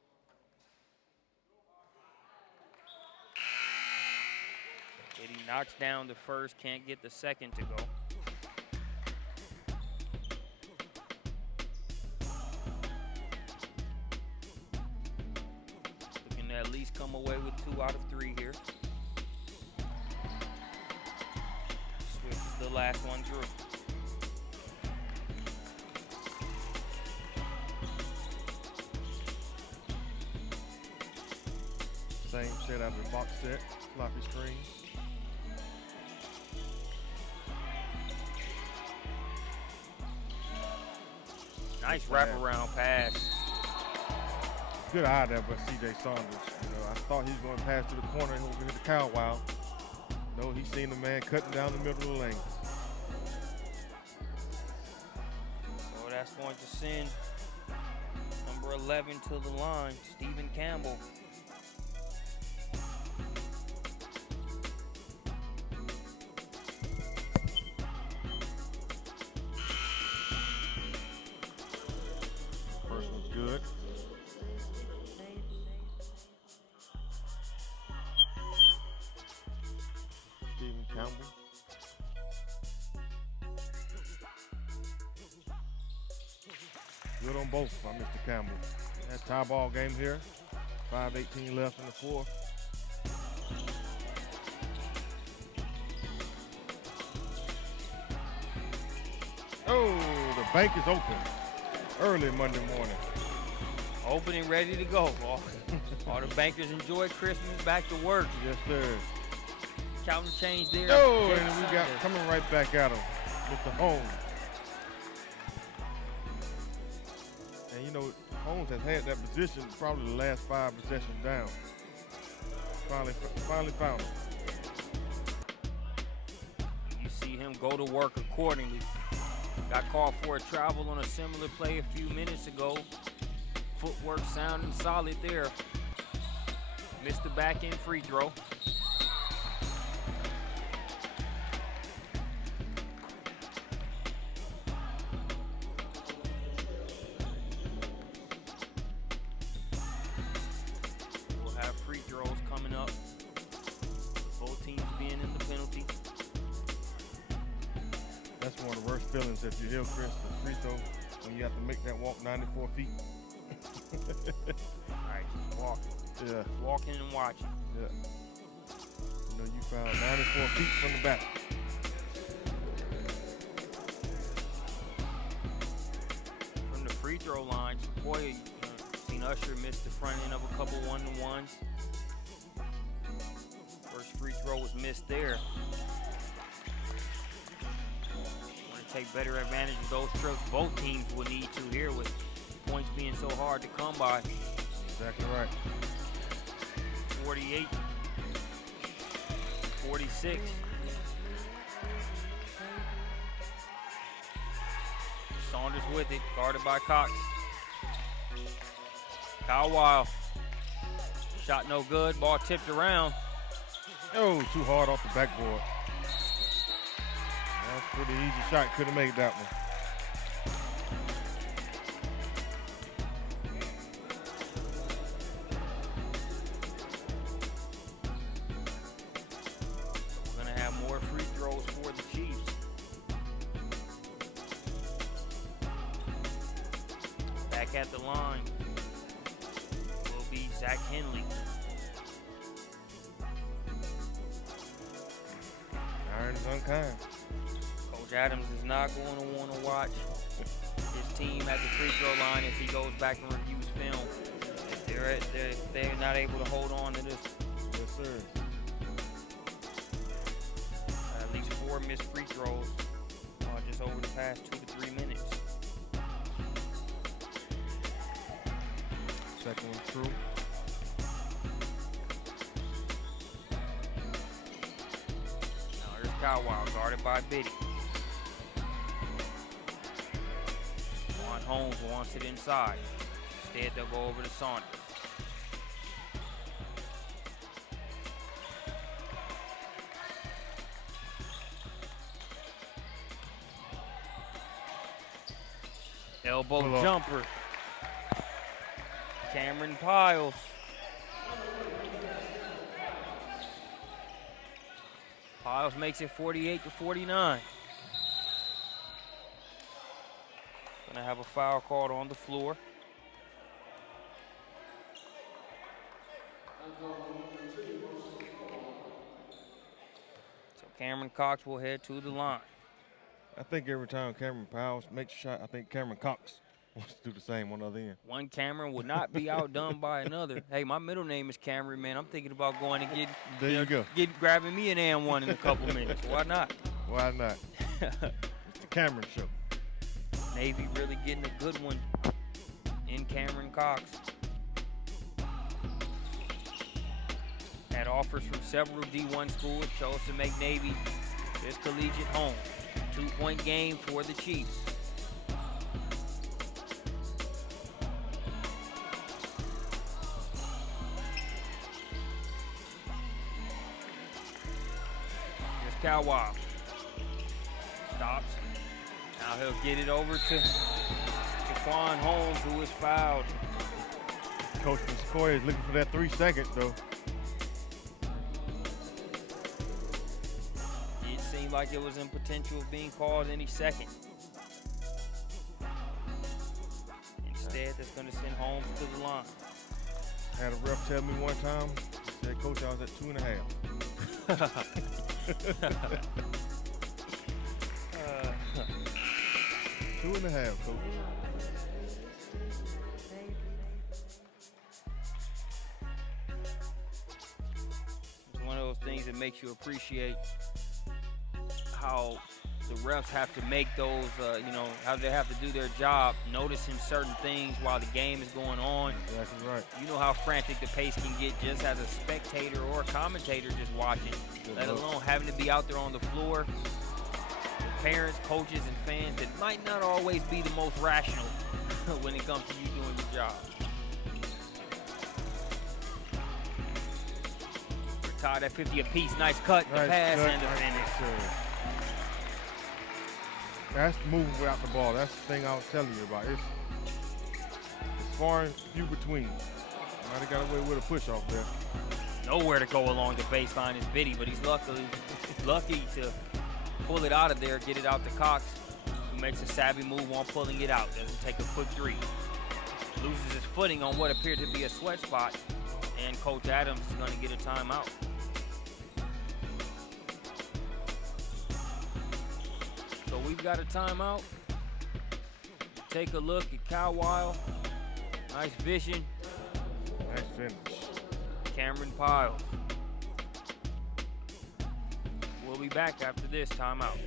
Biddy knocks down the first, can't get the second to go. Looking to at least come away with 2 out of 3 here. Switch is the last one through. Same set out of the box set, floppy screen. Nice wraparound pass. Good eye there by C.J. Saunders. You know, I thought he was going to pass to the corner and he was going to hit the cow wow. No, he seen the man cutting down the middle of the lane. So that's going to send number 11 to the line, Stephen Campbell. First one's good. Stephen Campbell. Good on both by Mr. Campbell. That's tie ball game here. 5:18 left in the fourth. Oh, the bank is open early Monday morning. Open and ready to go. All the bankers enjoy Christmas, back to work. Yes, sir. Counting change there. Oh, and we got coming right back at him, Mr. Holmes. And you know, Holmes has had that position probably the last 5 possessions down. Finally found him. You see him go to work accordingly. Got called for a travel on a similar play a few minutes ago. Footwork sound and solid there. Missed the back end free throw. We'll have free throws coming up. Both teams being in the penalty. That's one of the worst feelings if you're Hillcrest, the free throw, when you have to make that walk 94 feet. All right, just walking. Yeah. Walking and watching. Yeah. You know, you found 94 feet from the back. From the free throw line, Sequoyah, seen Usher miss the front end of a couple one-to-ones. First free throw was missed there. Want to take better advantage of those trips. Both teams will need to here with points being so hard to come by. Exactly right. 48, 46. Saunders with it, guarded by Cox. Kyle Wild Shot no good. Ball tipped around. Oh, too hard off the backboard. That's a pretty easy shot. Couldn't make that one. We're going to have more free throws for the Chiefs. Back at the line will be Zach Henley. Iron is unkind. Coach Adams is not going to want to watch his team at the free throw line if he goes back and reviews film. If they're not able to hold on to this. Yes, sir. At least 4 missed free throws just over the past 2 to 3 minutes. Second one true. Now here's Cowwild, guarded by Biddy. Juan Holmes wants it inside. Instead, they'll go over to Saunders. Elbow jumper. Cameron Piles. Piles makes it 48-49. Gonna have a foul called on the floor. So Cameron Cox will head to the line. I think every time Cameron Powell makes a shot, I think Cameron Cox wants to do the same on the other end. One Cameron would not be outdone by another. Hey, my middle name is Cameron, man. I'm thinking about going and grabbing me an and one in a couple minutes. Why not? Why not? It's the Cameron show. Navy really getting a good one in Cameron Cox. Had offers from several D1 schools, chose to make Navy his collegiate home. 2-point game for the Chiefs. Here's Cowwild. Stops. Now he'll get it over to Juan Holmes, who is fouled. Coach from Sequoyah is looking for that 3 seconds, though. It seemed like it was in potential of being called any second. Instead, that's going to send Holmes to the line. I had a ref tell me one time, he said, Coach, I was at 2.5. 2.5, Coach. It's one of those things that makes you appreciate how the refs have to make those, how they have to do their job, noticing certain things while the game is going on. Exactly right. You know how frantic the pace can get just as a spectator or a commentator just watching, let alone having to be out there on the floor. Parents, coaches, and fans that might not always be the most rational when it comes to you doing your job. We're tied at 50 apiece. Nice cut, the pass, and the finish. That's moving without the ball. That's the thing I was telling you about. It's far and few between. Might have got away with a push off there. Nowhere to go along the baseline is Biddy, but he's lucky to pull it out of there, get it out to Cox, who makes a savvy move on pulling it out. Doesn't take a quick three. Loses his footing on what appeared to be a sweat spot, and Coach Adams is going to get a timeout. So we've got a timeout. Take a look at Cowwild. Nice vision. Nice finish. Cameron Piles. We'll be back after this timeout.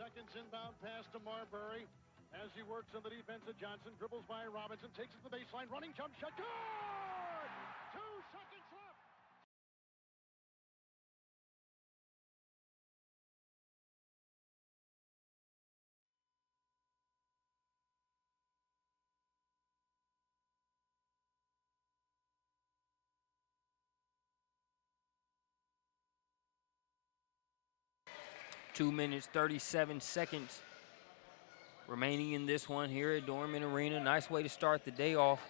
seconds inbound pass to Marbury. As he works on the defense of Johnson, dribbles by Robinson, takes it to the baseline, running jump shot, good! 2 seconds left. 2 minutes, 37 seconds remaining in this one here at Dorman Arena. Nice way to start the day off.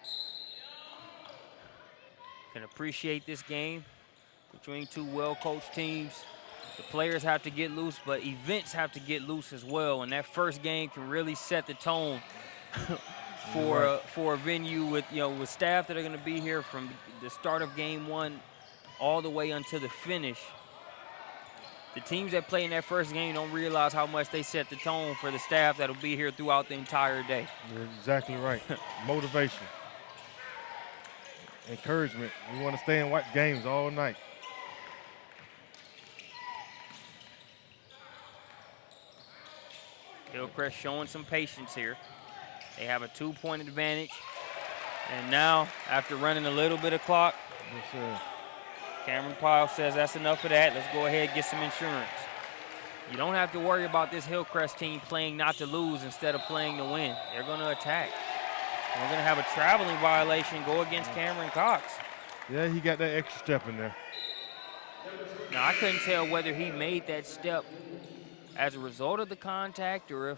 Can appreciate this game between two well-coached teams. The players have to get loose, but events have to get loose as well. And that first game can really set the tone for a venue with with staff that are going to be here from the start of game one all the way until the finish. The teams that play in that first game don't realize how much they set the tone for the staff that'll be here throughout the entire day. You're exactly right. Motivation. Encouragement. We want to stay and watch games all night. Hillcrest showing some patience here. They have a 2-point advantage. And now, after running a little bit of clock, Yes, sir. Cameron Pyle says that's enough of that. Let's go ahead and get some insurance. You don't have to worry about this Hillcrest team playing not to lose instead of playing to win. They're going to attack. We're going to have a traveling violation go against Cameron Cox. Yeah, he got that extra step in there. Now, I couldn't tell whether he made that step as a result of the contact or if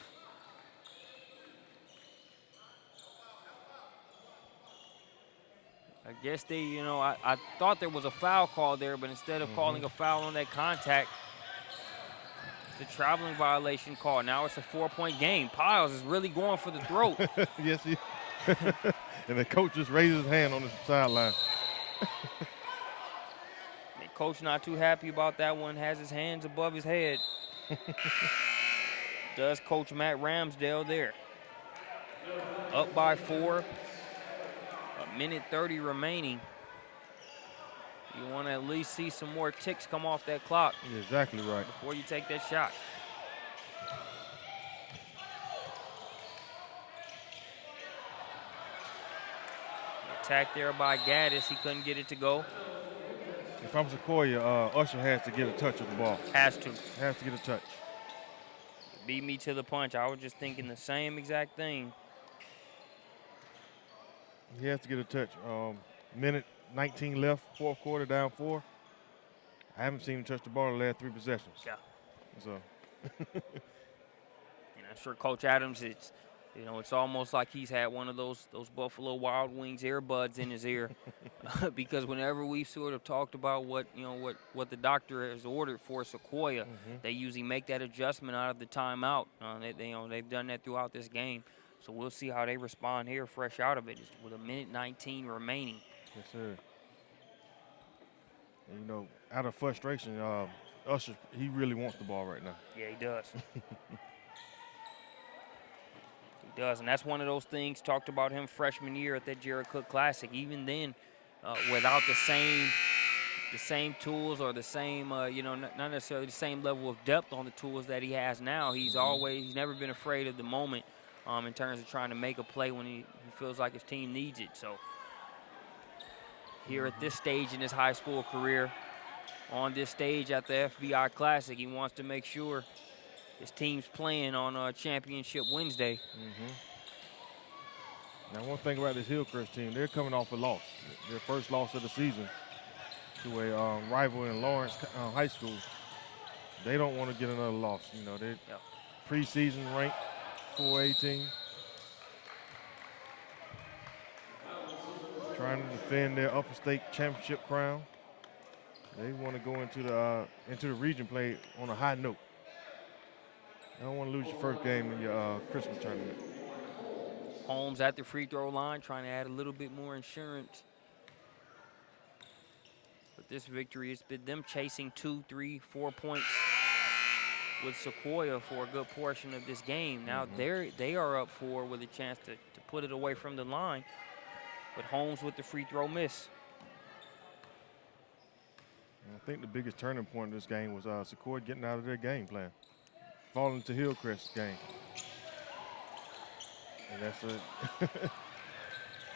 I guess they, I thought there was a foul call there, but instead of calling a foul on that contact, it's a traveling violation call. Now it's a 4-point game. Piles is really going for the throat. Yes, he and the coach just raised his hand on the sideline. The coach not too happy about that one, has his hands above his head. Does Coach Matt Ramsdale there. Up by 4. A minute 30 remaining. You want to at least see some more ticks come off that clock. You're exactly right. Before you take that shot. Attack there by Gaddis. He couldn't get it to go. If I'm Sequoyah, Usher has to get a touch of the ball. Has to. Has to get a touch. Beat me to the punch. I was just thinking the same exact thing. He has to get a touch. Minute 19 left, fourth quarter, down 4. I haven't seen him touch the ball in the last 3 possessions. Yeah. So. And I'm sure Coach Adams, it's almost like he's had one of those Buffalo Wild Wings earbuds in his ear, because whenever we've sort of talked about what the doctor has ordered for Sequoyah, they usually make that adjustment out of the timeout. They've done that throughout this game. So we'll see how they respond here, fresh out of it, just with a minute 19 remaining. Yes, sir. And, out of frustration, Usher, he really wants the ball right now. Yeah, he does. He does, and that's one of those things talked about him freshman year at that Jared Cook Classic. Even then, without the same tools or the same, not necessarily the same level of depth on the tools that he has now, he's never been afraid of the moment. In terms of trying to make a play when he feels like his team needs it. So here at this stage in his high school career, on this stage at the FBI Classic, he wants to make sure his team's playing on Championship Wednesday. Now, one thing about this Hillcrest team, they're coming off a loss. Their first loss of the season to a rival in Lawrence High School. They don't want to get another loss. They're preseason ranked 418. Trying to defend their upper state championship crown. They want to go into the region play on a high note. You don't want to lose your first game in your Christmas tournament. Holmes at the free throw line, trying to add a little bit more insurance. But this victory has been them chasing 2, 3, 4 points with Sequoyah for a good portion of this game. Now they are up 4 with a chance to put it away from the line. But Holmes with the free throw miss. I think the biggest turning point in this game was Sequoyah getting out of their game plan. falling into Hillcrest's game. And that's a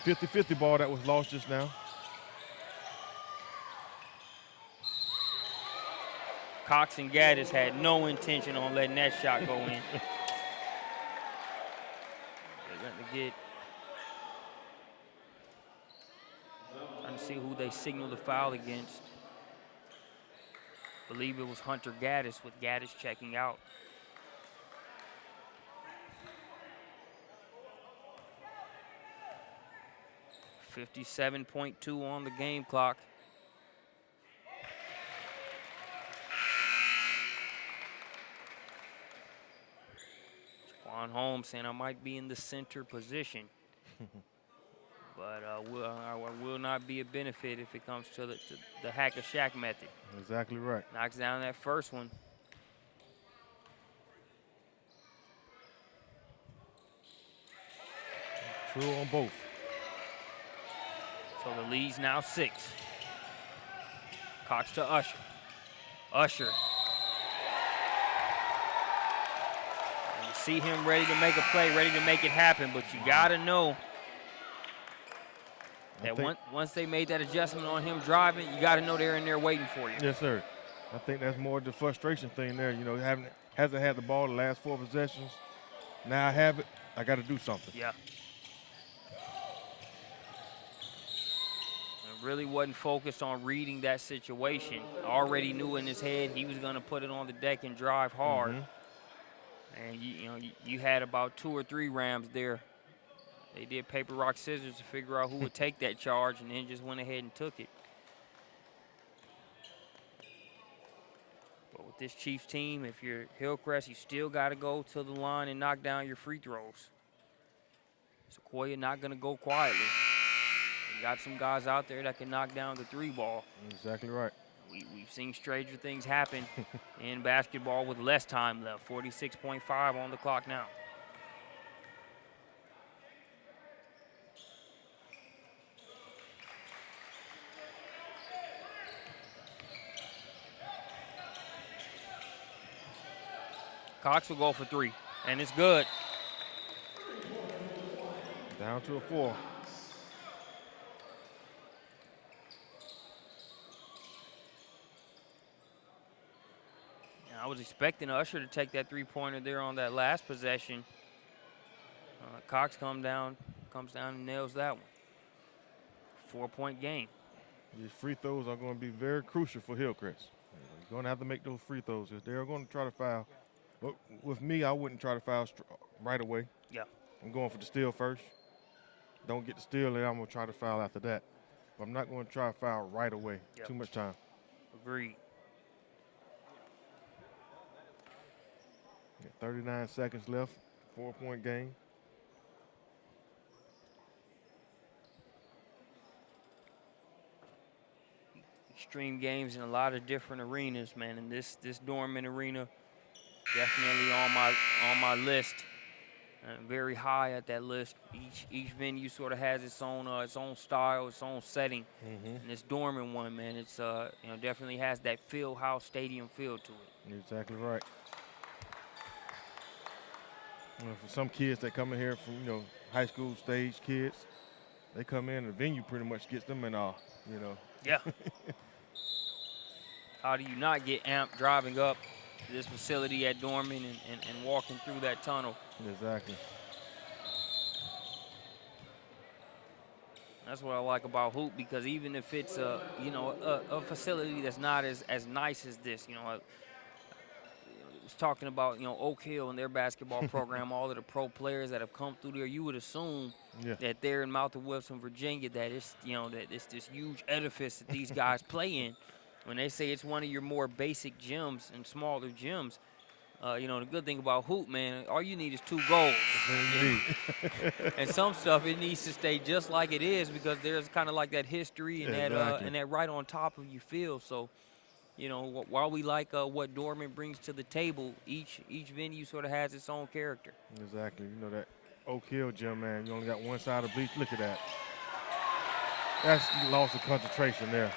50-50 ball that was lost just now. Cox and Gaddis had no intention on letting that shot go in. They're going to get, trying to see who they signaled the foul against. I believe it was Hunter Gaddis, with Gaddis checking out. .2 on the game clock. Jaquan Holmes saying I might be in the center position. But I will not be a benefit if it comes to the hack-a-shack method. Exactly right. Knocks down that first one. True on both. So the lead's now 6. Cox to Usher. Usher. And you see him ready to make a play, ready to make it happen, but you gotta know that once they made that adjustment on him driving, you got to know they're in there waiting for you. Yes, sir. I think that's more the frustration thing there. You know, hasn't had the ball the last 4 possessions. Now I have it. I got to do something. Yeah. And really wasn't focused on reading that situation. Already knew in his head he was going to put it on the deck and drive hard. And you had about 2 or 3 Rams there. They did paper, rock, scissors to figure out who would take that charge, and then just went ahead and took it. But with this Chiefs team, if you're Hillcrest, you still got to go to the line and knock down your free throws. Sequoyah not going to go quietly. You got some guys out there that can knock down the 3 ball. Exactly right. We've seen stranger things happen in basketball with less time left. 46.5 on the clock now. Cox will go for 3, and it's good. Down to a 4. I was expecting Usher to take that 3-pointer there on that last possession. Cox comes down and nails that one. 4-point game. These free throws are going to be very crucial for Hillcrest. You're going to have to make those free throws if they're going to try to foul. But with me, I wouldn't try to foul right away. Yeah. I'm going for the steal first. Don't get the steal, and I'm going to try to foul after that. But I'm not going to try to foul right away. Yep. Too much time. Agreed. 39 seconds left. 4-point game. Extreme games in a lot of different arenas, man. And this Dorman arena, definitely on my list. Very high at that list. Each venue sort of has its own style, its own setting. And this Dorman one, man, it's definitely has that field house stadium feel to it. You're exactly right. For some kids that come in here from high school stage kids, they come in and the venue pretty much gets them in awe. Yeah. How do you not get amped driving up to this facility at Dorman and walking through that tunnel? Exactly. That's what I like about hoop, because even if it's a facility that's not as nice as this, I was talking about Oak Hill and their basketball program, all of the pro players that have come through there, you would assume that they're in Mount Wilson, Virginia, that it's that it's this huge edifice that these guys play in. When they say it's one of your more basic gyms and smaller gyms, the good thing about hoop, man, all you need is 2 goals. And some stuff, it needs to stay just like it is, because there's kind of like that history and that right on top of you feel. So, while we like what Dorman brings to the table, each venue sort of has its own character. Exactly. That Oak Hill gym, man, you only got one side of the bleach. Look at that. That's loss of concentration there.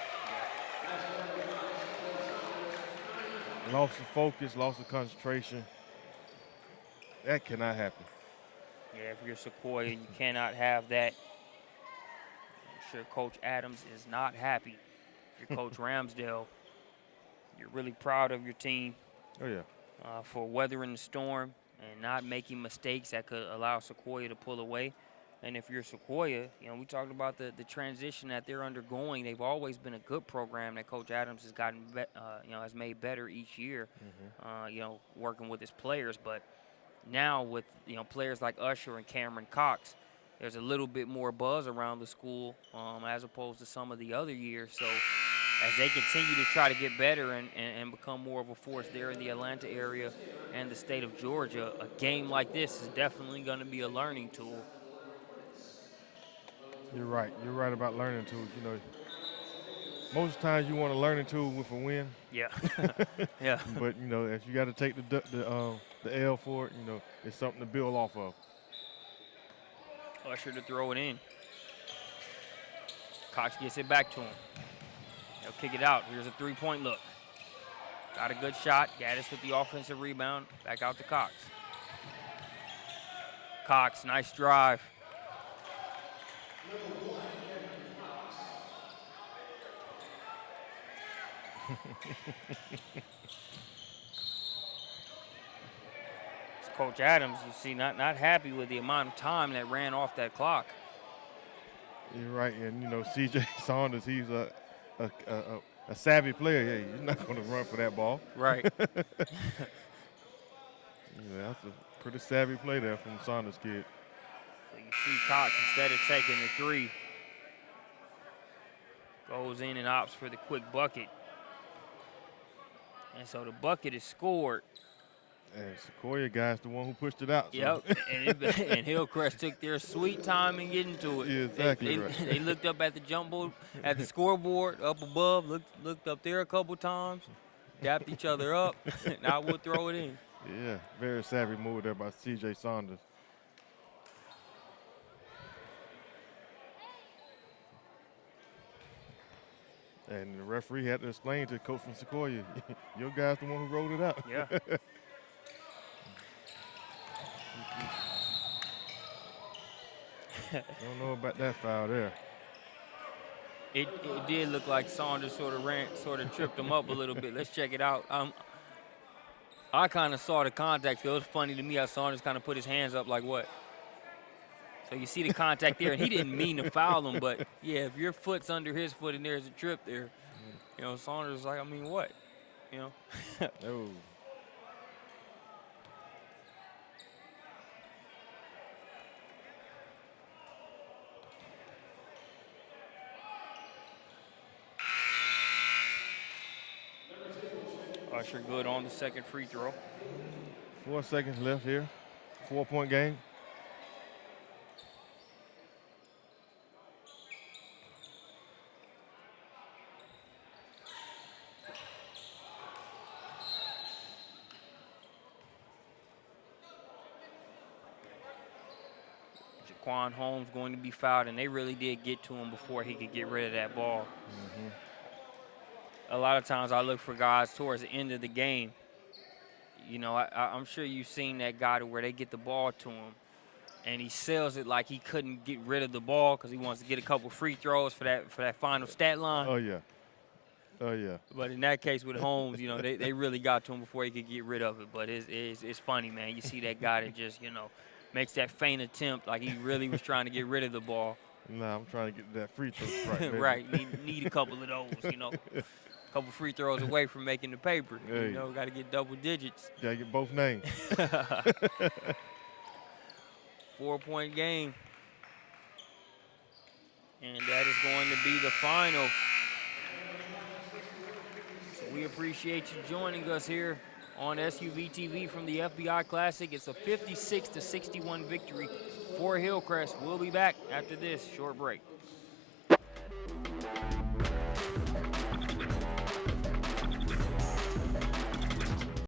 Loss of focus, loss of concentration. That cannot happen. Yeah, if you're Sequoyah, you cannot have that. I'm sure Coach Adams is not happy. If you're Coach Ramsdale, you're really proud of your team Oh, yeah. for weathering the storm and not making mistakes that could allow Sequoyah to pull away. And if you're Sequoyah, we talked about the transition that they're undergoing. They've always been a good program that Coach Adams has gotten, has made better each year, working with his players. But now with, players like Usher and Cameron Cox, there's a little bit more buzz around the school as opposed to some of the other years. So as they continue to try to get better and become more of a force there in the Atlanta area and the state of Georgia, a game like this is definitely going to be a learning tool. You're right. You're right about learning tools. Most times you want a learning tool with a win. Yeah. Yeah. But if you got to take the L for it, it's something to build off of. Usher to throw it in. Cox gets it back to him. He'll kick it out. Here's a three-point look. Got a good shot. Gaddis with the offensive rebound. Back out to Cox. Cox, nice drive. It's Coach Adams, you see, not happy with the amount of time that ran off that clock. You're right, and C.J. Saunders, he's a savvy player. Yeah, he's not going to run for that ball. Right. That's a pretty savvy play there from Saunders kid. So you see Cox, instead of taking the three, goes in and opts for the quick bucket. And so the bucket is scored. And Sequoyah guy's the one who pushed it out. So. Yep, and Hillcrest took their sweet time in getting to it. Yeah, exactly right. They looked up at the jumbo, at the scoreboard up above, looked up there a couple times, dapped each other up. Now we'll throw it in. Yeah, very savvy move there by C.J. Saunders. And the referee had to explain to the coach from Sequoyah, your guy's the one who rolled it out. Yeah. Don't know about that foul there. It did look like Saunders sort of tripped him up a little bit. Let's check it out. I kind of saw the contact. It was funny to me how Saunders kind of put his hands up like what? So you see the contact there, and he didn't mean to foul him, but yeah, if your foot's under his foot and there's a trip there, Saunders is like, I mean, what? Oh. Usher good on the second free throw. 4 seconds left here. 4-point game. Jaquan Holmes going to be fouled, and they really did get to him before he could get rid of that ball. A lot of times I look for guys towards the end of the game. I'm sure you've seen that guy to where they get the ball to him, and he sells it like he couldn't get rid of the ball because he wants to get a couple free throws for that final stat line. Oh, yeah. Oh, yeah. But in that case with Holmes, they really got to him before he could get rid of it. But it's funny, man. You see that guy that just, makes that faint attempt like he really was trying to get rid of the ball. Nah, I'm trying to get that free throw strike. Right. Need a couple of those, A couple free throws away from making the paper. Hey. Got to get double digits. Got to get both names. 4-point game. And that is going to be the final. So we appreciate you joining us here on SUVtv from the FBI Classic. It's a 56-61 victory for Hillcrest. We'll be back after this short break.